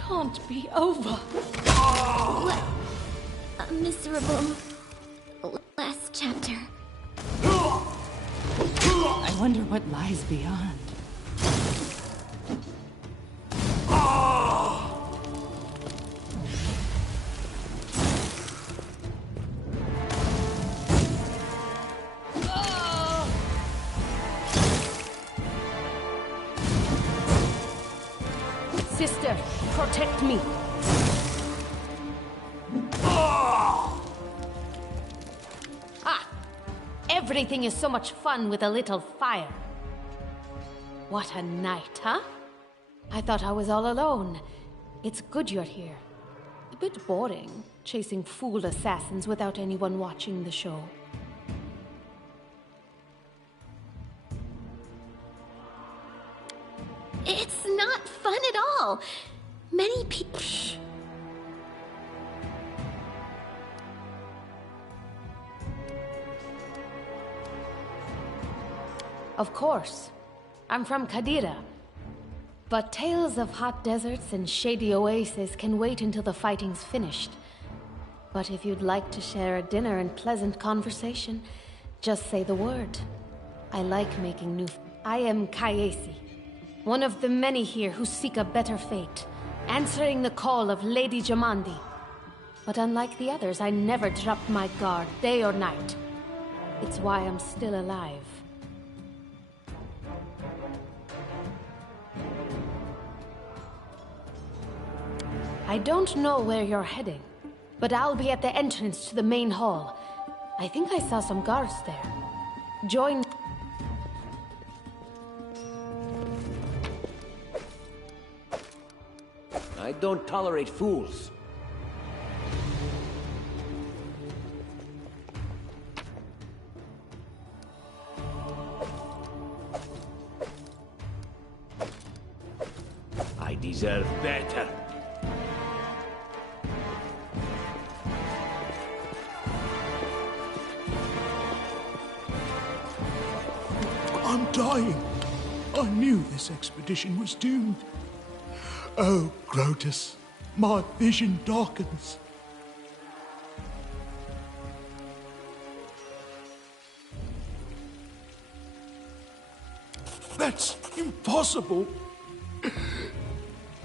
can't be over. What a miserable last chapter. I wonder what lies beyond. Sister, protect me. Everything is so much fun with a little fire. What a night, huh? I thought I was all alone. It's good you're here. A bit boring, chasing fool assassins without anyone watching the show. It's not fun at all. Many people... Of course. I'm from Qadira. But tales of hot deserts and shady oases can wait until the fighting's finished. But if you'd like to share a dinner and pleasant conversation, just say the word. I like making new... I am Kayesi, one of the many here who seek a better fate, answering the call of Lady Jamandi. But unlike the others, I never dropped my guard, day or night. It's why I'm still alive. I don't know where you're heading, but I'll be at the entrance to the main hall. I think I saw some guards there. Join... I don't tolerate fools. I deserve better. I'm dying. I knew this expedition was doomed. Oh, Grotus, my vision darkens. That's impossible.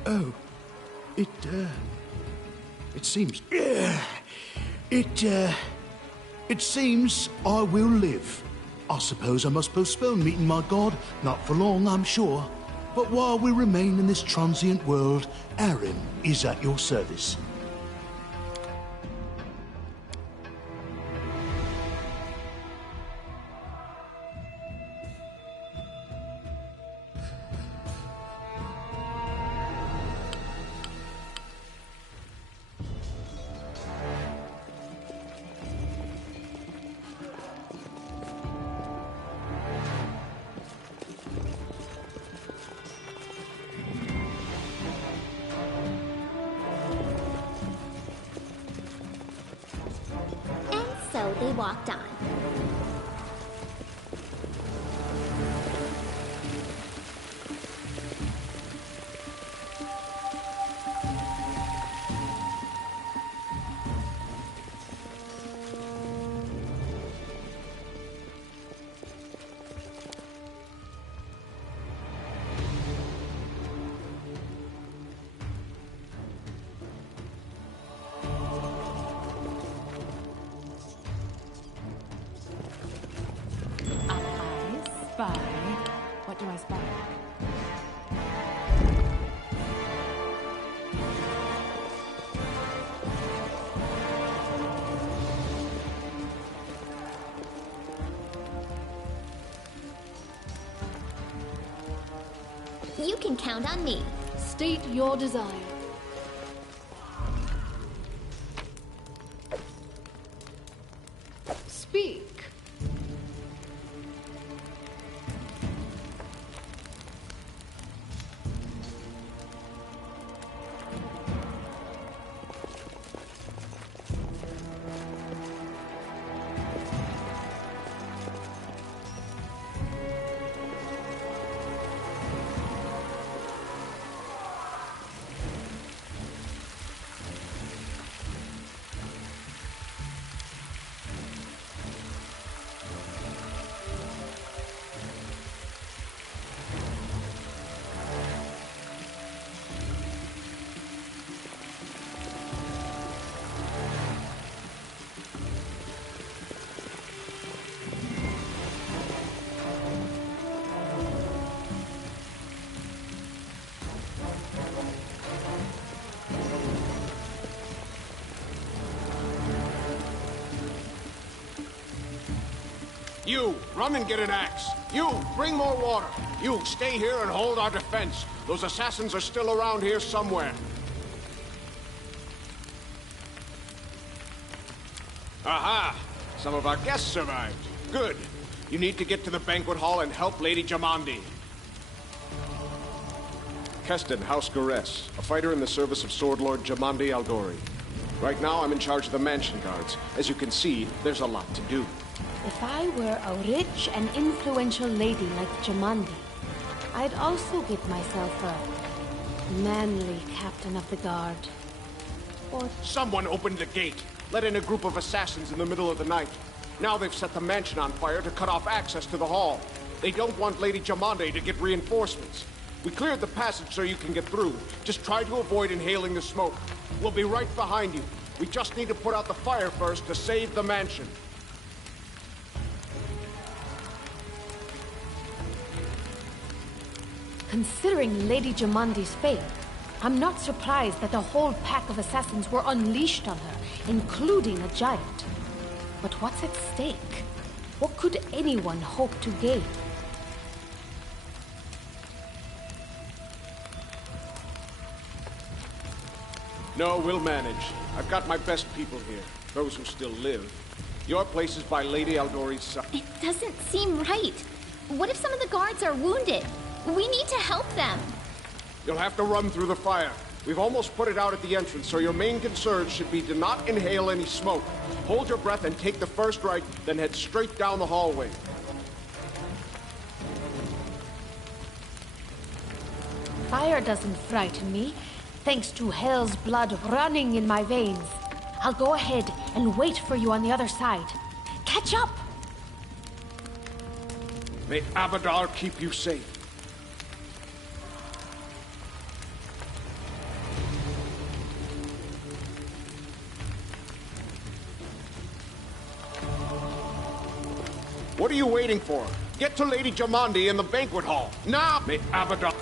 Oh, it seems... It seems I will live. I suppose I must postpone meeting my god, not for long, I'm sure. But while we remain in this transient world, Aaron is at your service. So they walked on. Spy. What do I spy? You can count on me. State your desire. Speak. You, run and get an axe. You, bring more water. You, stay here and hold our defense. Those assassins are still around here somewhere. Aha! Some of our guests survived. Good. You need to get to the banquet hall and help Lady Jamandi. Keston, House Garess, a fighter in the service of Sword Lord Jamandi Aldori. Right now, I'm in charge of the mansion guards. As you can see, there's a lot to do. If I were a rich and influential lady like Jamandi, I'd also get myself a manly captain of the guard. Or someone opened the gate, let in a group of assassins in the middle of the night. Now they've set the mansion on fire to cut off access to the hall. They don't want Lady Jamandi to get reinforcements. We cleared the passage so you can get through. Just try to avoid inhaling the smoke. We'll be right behind you. We just need to put out the fire first to save the mansion. considering Lady Jamandi's fate, I'm not surprised that the whole pack of assassins were unleashed on her, including a giant. But what's at stake? What could anyone hope to gain? No, we'll manage. I've got my best people here, those who still live. Your place is by Lady Aldori's side. It doesn't seem right. What if some of the guards are wounded? We need to help them. You'll have to run through the fire. We've almost put it out at the entrance, so your main concern should be to not inhale any smoke. Hold your breath and take the first right, then head straight down the hallway. Fire doesn't frighten me, thanks to hell's blood running in my veins. I'll go ahead and wait for you on the other side. Catch up! May Abadar keep you safe. What are you waiting for? Get to Lady Jamandi in the banquet hall. Now! May Abadar...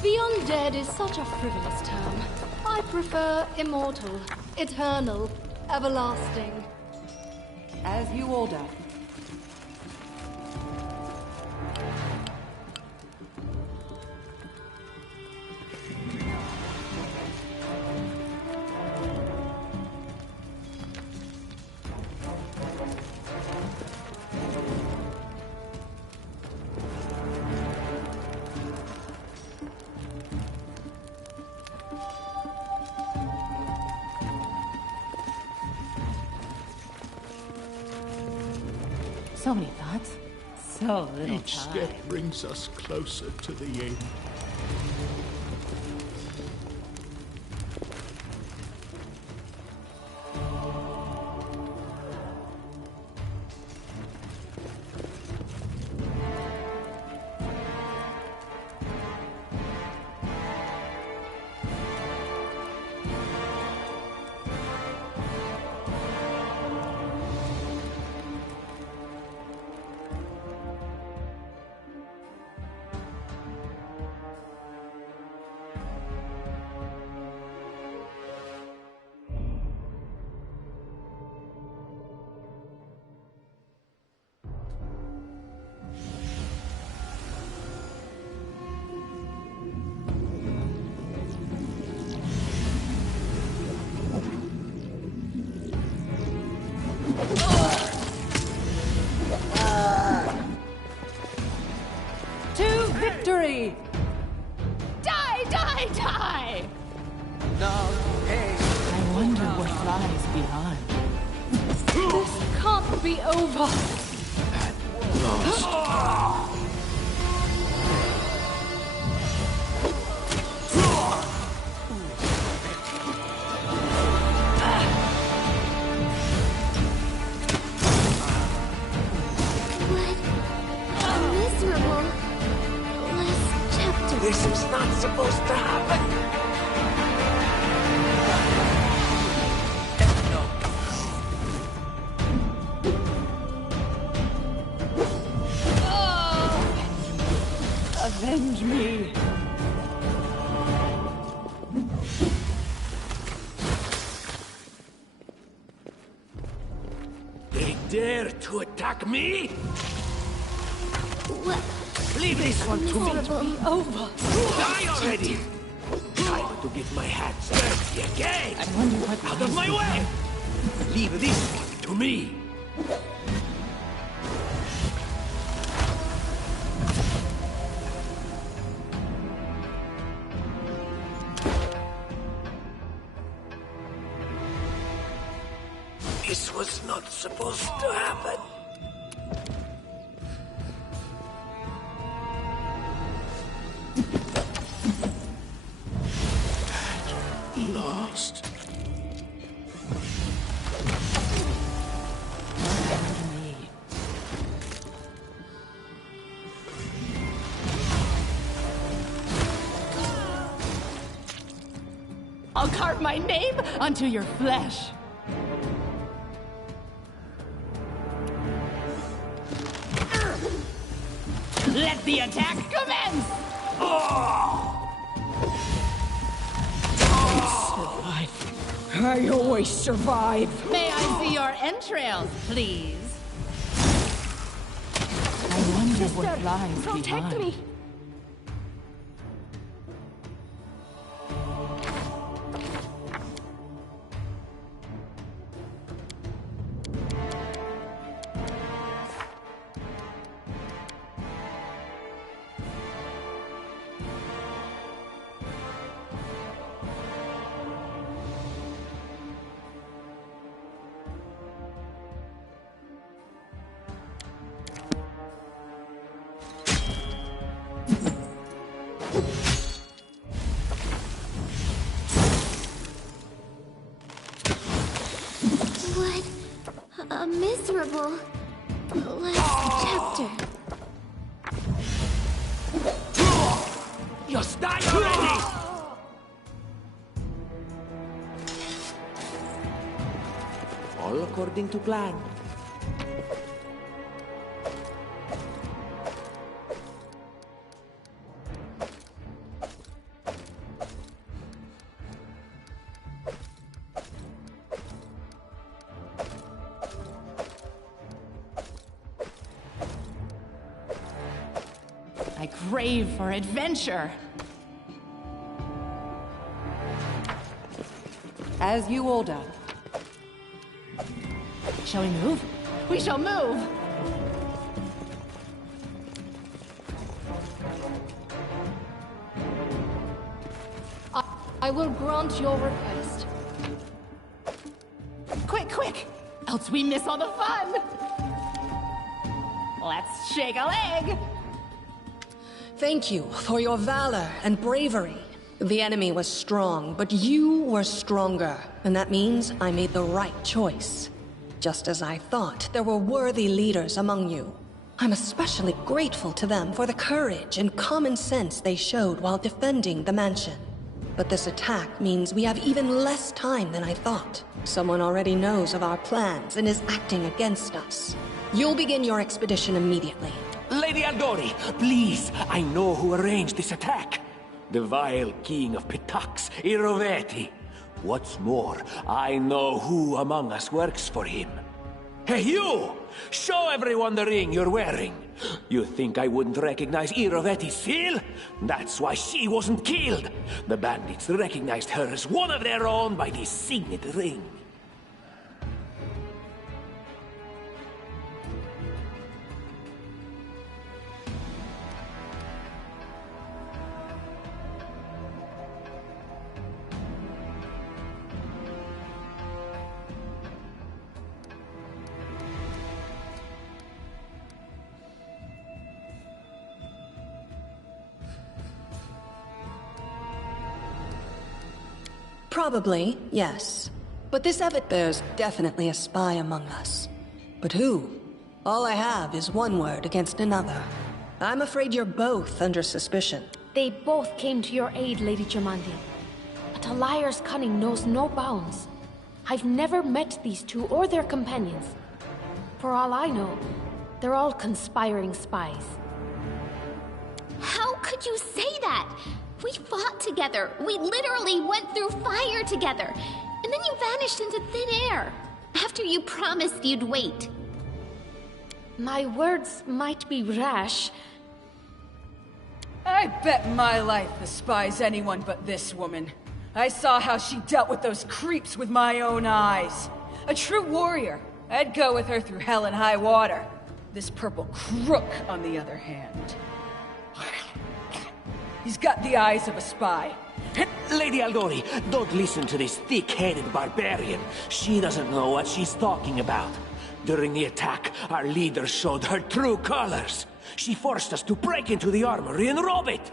The undead is such a frivolous term. I prefer immortal, eternal, everlasting. As you order. So many thoughts, so little Each time. step brings us closer to the end. Victory! Die, die, die! No, hey. I wonder what lies beyond. This can't be over. This is not supposed to happen. Avenge me. They dare to attack me? What? Leave this one to me. Be over. Die already! Time to get my hands dirty again! I wonder what Out of my way! Leave this one to me! This was not supposed to happen. Lost. I'll carve my name onto your flesh. Let the attack commence! I always survive. May I see your entrails, please? I wonder what lies Protect beyond. me! What a miserable last chapter. Just die already! All according to plan. I crave for adventure. As you order. Shall we move? We shall move! I will grant your request. Quick, quick! Else we miss all the fun! Let's shake a leg! Thank you for your valor and bravery. The enemy was strong, but you were stronger, and that means I made the right choice. Just as I thought, there were worthy leaders among you. I'm especially grateful to them for the courage and common sense they showed while defending the mansion. But this attack means we have even less time than I thought. Someone already knows of our plans and is acting against us. You'll begin your expedition immediately. Lady Aldori, please, I know who arranged this attack. The vile king of Pitax, Iroveti. What's more, I know who among us works for him. Hey, you! Show everyone the ring you're wearing. You think I wouldn't recognize Iroveti's seal? That's why she wasn't killed. The bandits recognized her as one of their own by this signet ring. Probably, yes. But this there's definitely a spy among us. But who? All I have is one word against another. I'm afraid you're both under suspicion. They both came to your aid, Lady Jamandi. But a liar's cunning knows no bounds. I've never met these two or their companions. For all I know, they're all conspiring spies. How could you say that? We fought together. We literally went through fire together. And then you vanished into thin air. After you promised you'd wait. My words might be rash. I bet my life despises anyone but this woman. I saw how she dealt with those creeps with my own eyes. A true warrior. I'd go with her through hell and high water. This purple crook, on the other hand. He's got the eyes of a spy. Lady Aldori, don't listen to this thick-headed barbarian. She doesn't know what she's talking about. During the attack, our leader showed her true colors. She forced us to break into the armory and rob it.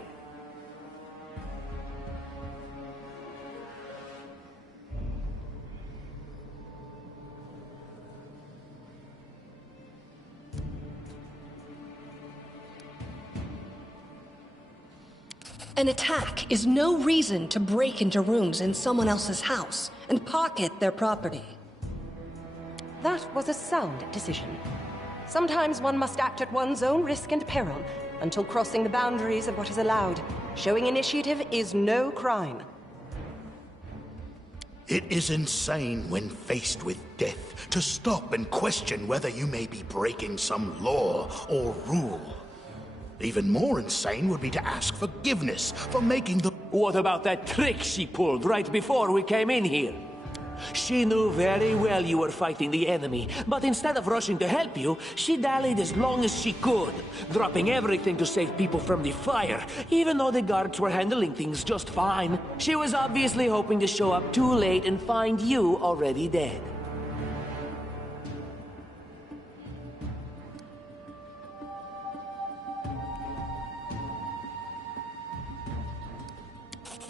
An attack is no reason to break into rooms in someone else's house and pocket their property. That was a sound decision. Sometimes one must act at one's own risk and peril until crossing the boundaries of what is allowed. Showing initiative is no crime. It is insane when faced with death to stop and question whether you may be breaking some law or rule. Even more insane would be to ask forgiveness for making the... What about that trick she pulled right before we came in here? She knew very well you were fighting the enemy, but instead of rushing to help you, she dallied as long as she could, dropping everything to save people from the fire, even though the guards were handling things just fine. She was obviously hoping to show up too late and find you already dead.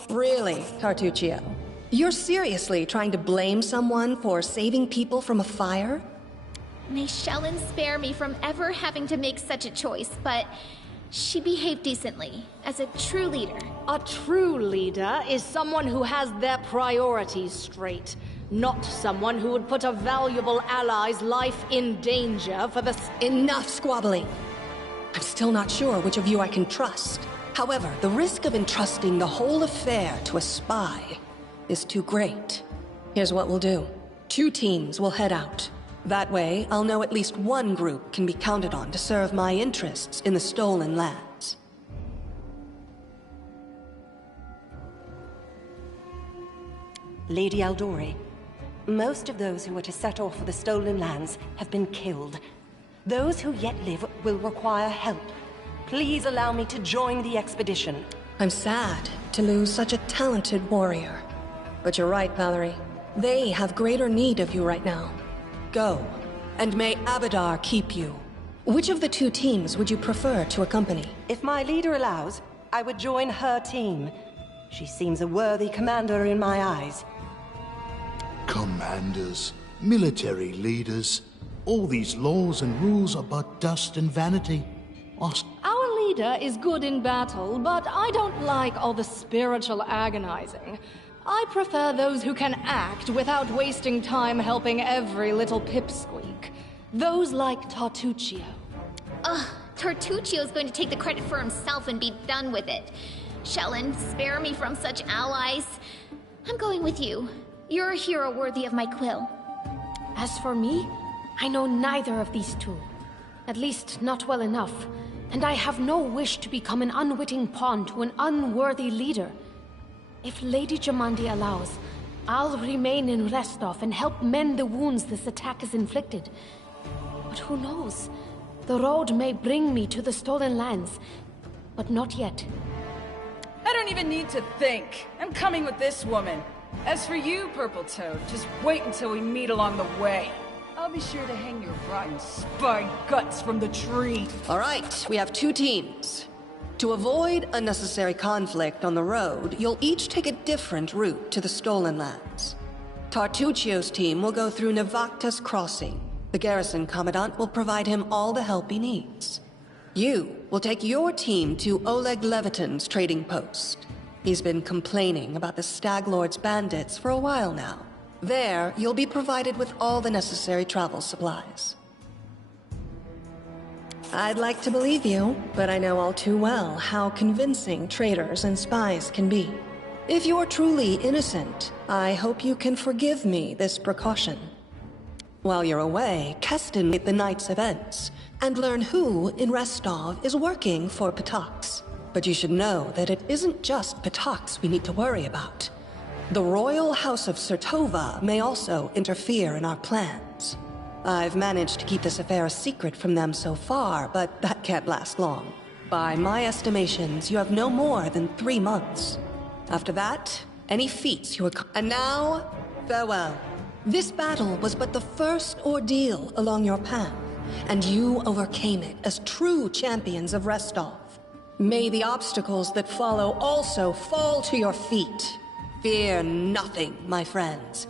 Really, Tartuccio? You're seriously trying to blame someone for saving people from a fire? May Shellen spare me from ever having to make such a choice, but she behaved decently, as a true leader. A true leader is someone who has their priorities straight, not someone who would put a valuable ally's life in danger for the... Enough squabbling! I'm still not sure which of you I can trust. However, the risk of entrusting the whole affair to a spy is too great. Here's what we'll do. 2 teams will head out. That way, I'll know at least one group can be counted on to serve my interests in the stolen lands. Lady Aldori, most of those who were to set off for the stolen lands have been killed. Those who yet live will require help. Please allow me to join the expedition. I'm sad to lose such a talented warrior. But you're right, Valerie. They have greater need of you right now. Go, and may Abadar keep you. Which of the two teams would you prefer to accompany? If my leader allows, I would join her team. She seems a worthy commander in my eyes. Commanders, military leaders, all these laws and rules are but dust and vanity. Our leader is good in battle, but I don't like all the spiritual agonizing. I prefer those who can act without wasting time helping every little pipsqueak. Those like Tartuccio. Ugh, Tartuccio's going to take the credit for himself and be done with it. Shellen, spare me from such allies. I'm going with you. You're a hero worthy of my quill. As for me, I know neither of these two. At least, not well enough. And I have no wish to become an unwitting pawn to an unworthy leader. If Lady Jamandi allows, I'll remain in Restov and help mend the wounds this attack has inflicted. But who knows? The road may bring me to the Stolen Lands, but not yet. I don't even need to think. I'm coming with this woman. As for you, Purple Toad, just wait until we meet along the way. I'll be sure to hang your rotten spine guts from the tree. All right, we have two teams. To avoid unnecessary conflict on the road, you'll each take a different route to the Stolen Lands. Tartuccio's team will go through Navakta's crossing. The garrison commandant will provide him all the help he needs. You will take your team to Oleg Levitin's trading post. He's been complaining about the Stag Lord's bandits for a while now. There, you'll be provided with all the necessary travel supplies. I'd like to believe you, but I know all too well how convincing traitors and spies can be. If you're truly innocent, I hope you can forgive me this precaution. While you're away, Keston meet the night's events, and learn who in Restov is working for Patox. But you should know that it isn't just Patox we need to worry about. The Royal House of Sertova may also interfere in our plans. I've managed to keep this affair a secret from them so far, but that can't last long. By my estimations, you have no more than 3 months. After that, any feats you And now, farewell. This battle was but the first ordeal along your path, and you overcame it as true champions of Restov. May the obstacles that follow also fall to your feet. Fear nothing, my friends.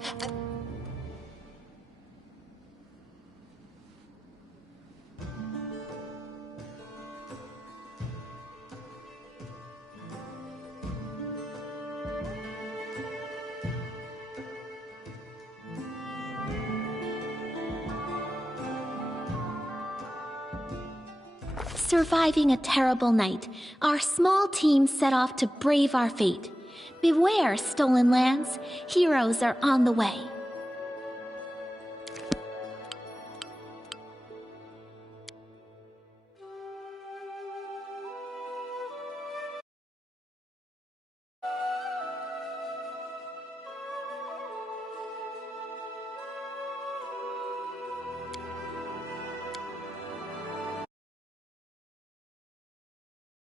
Surviving a terrible night, our small team set off to brave our fate. Beware, Stolen Lands. Heroes are on the way.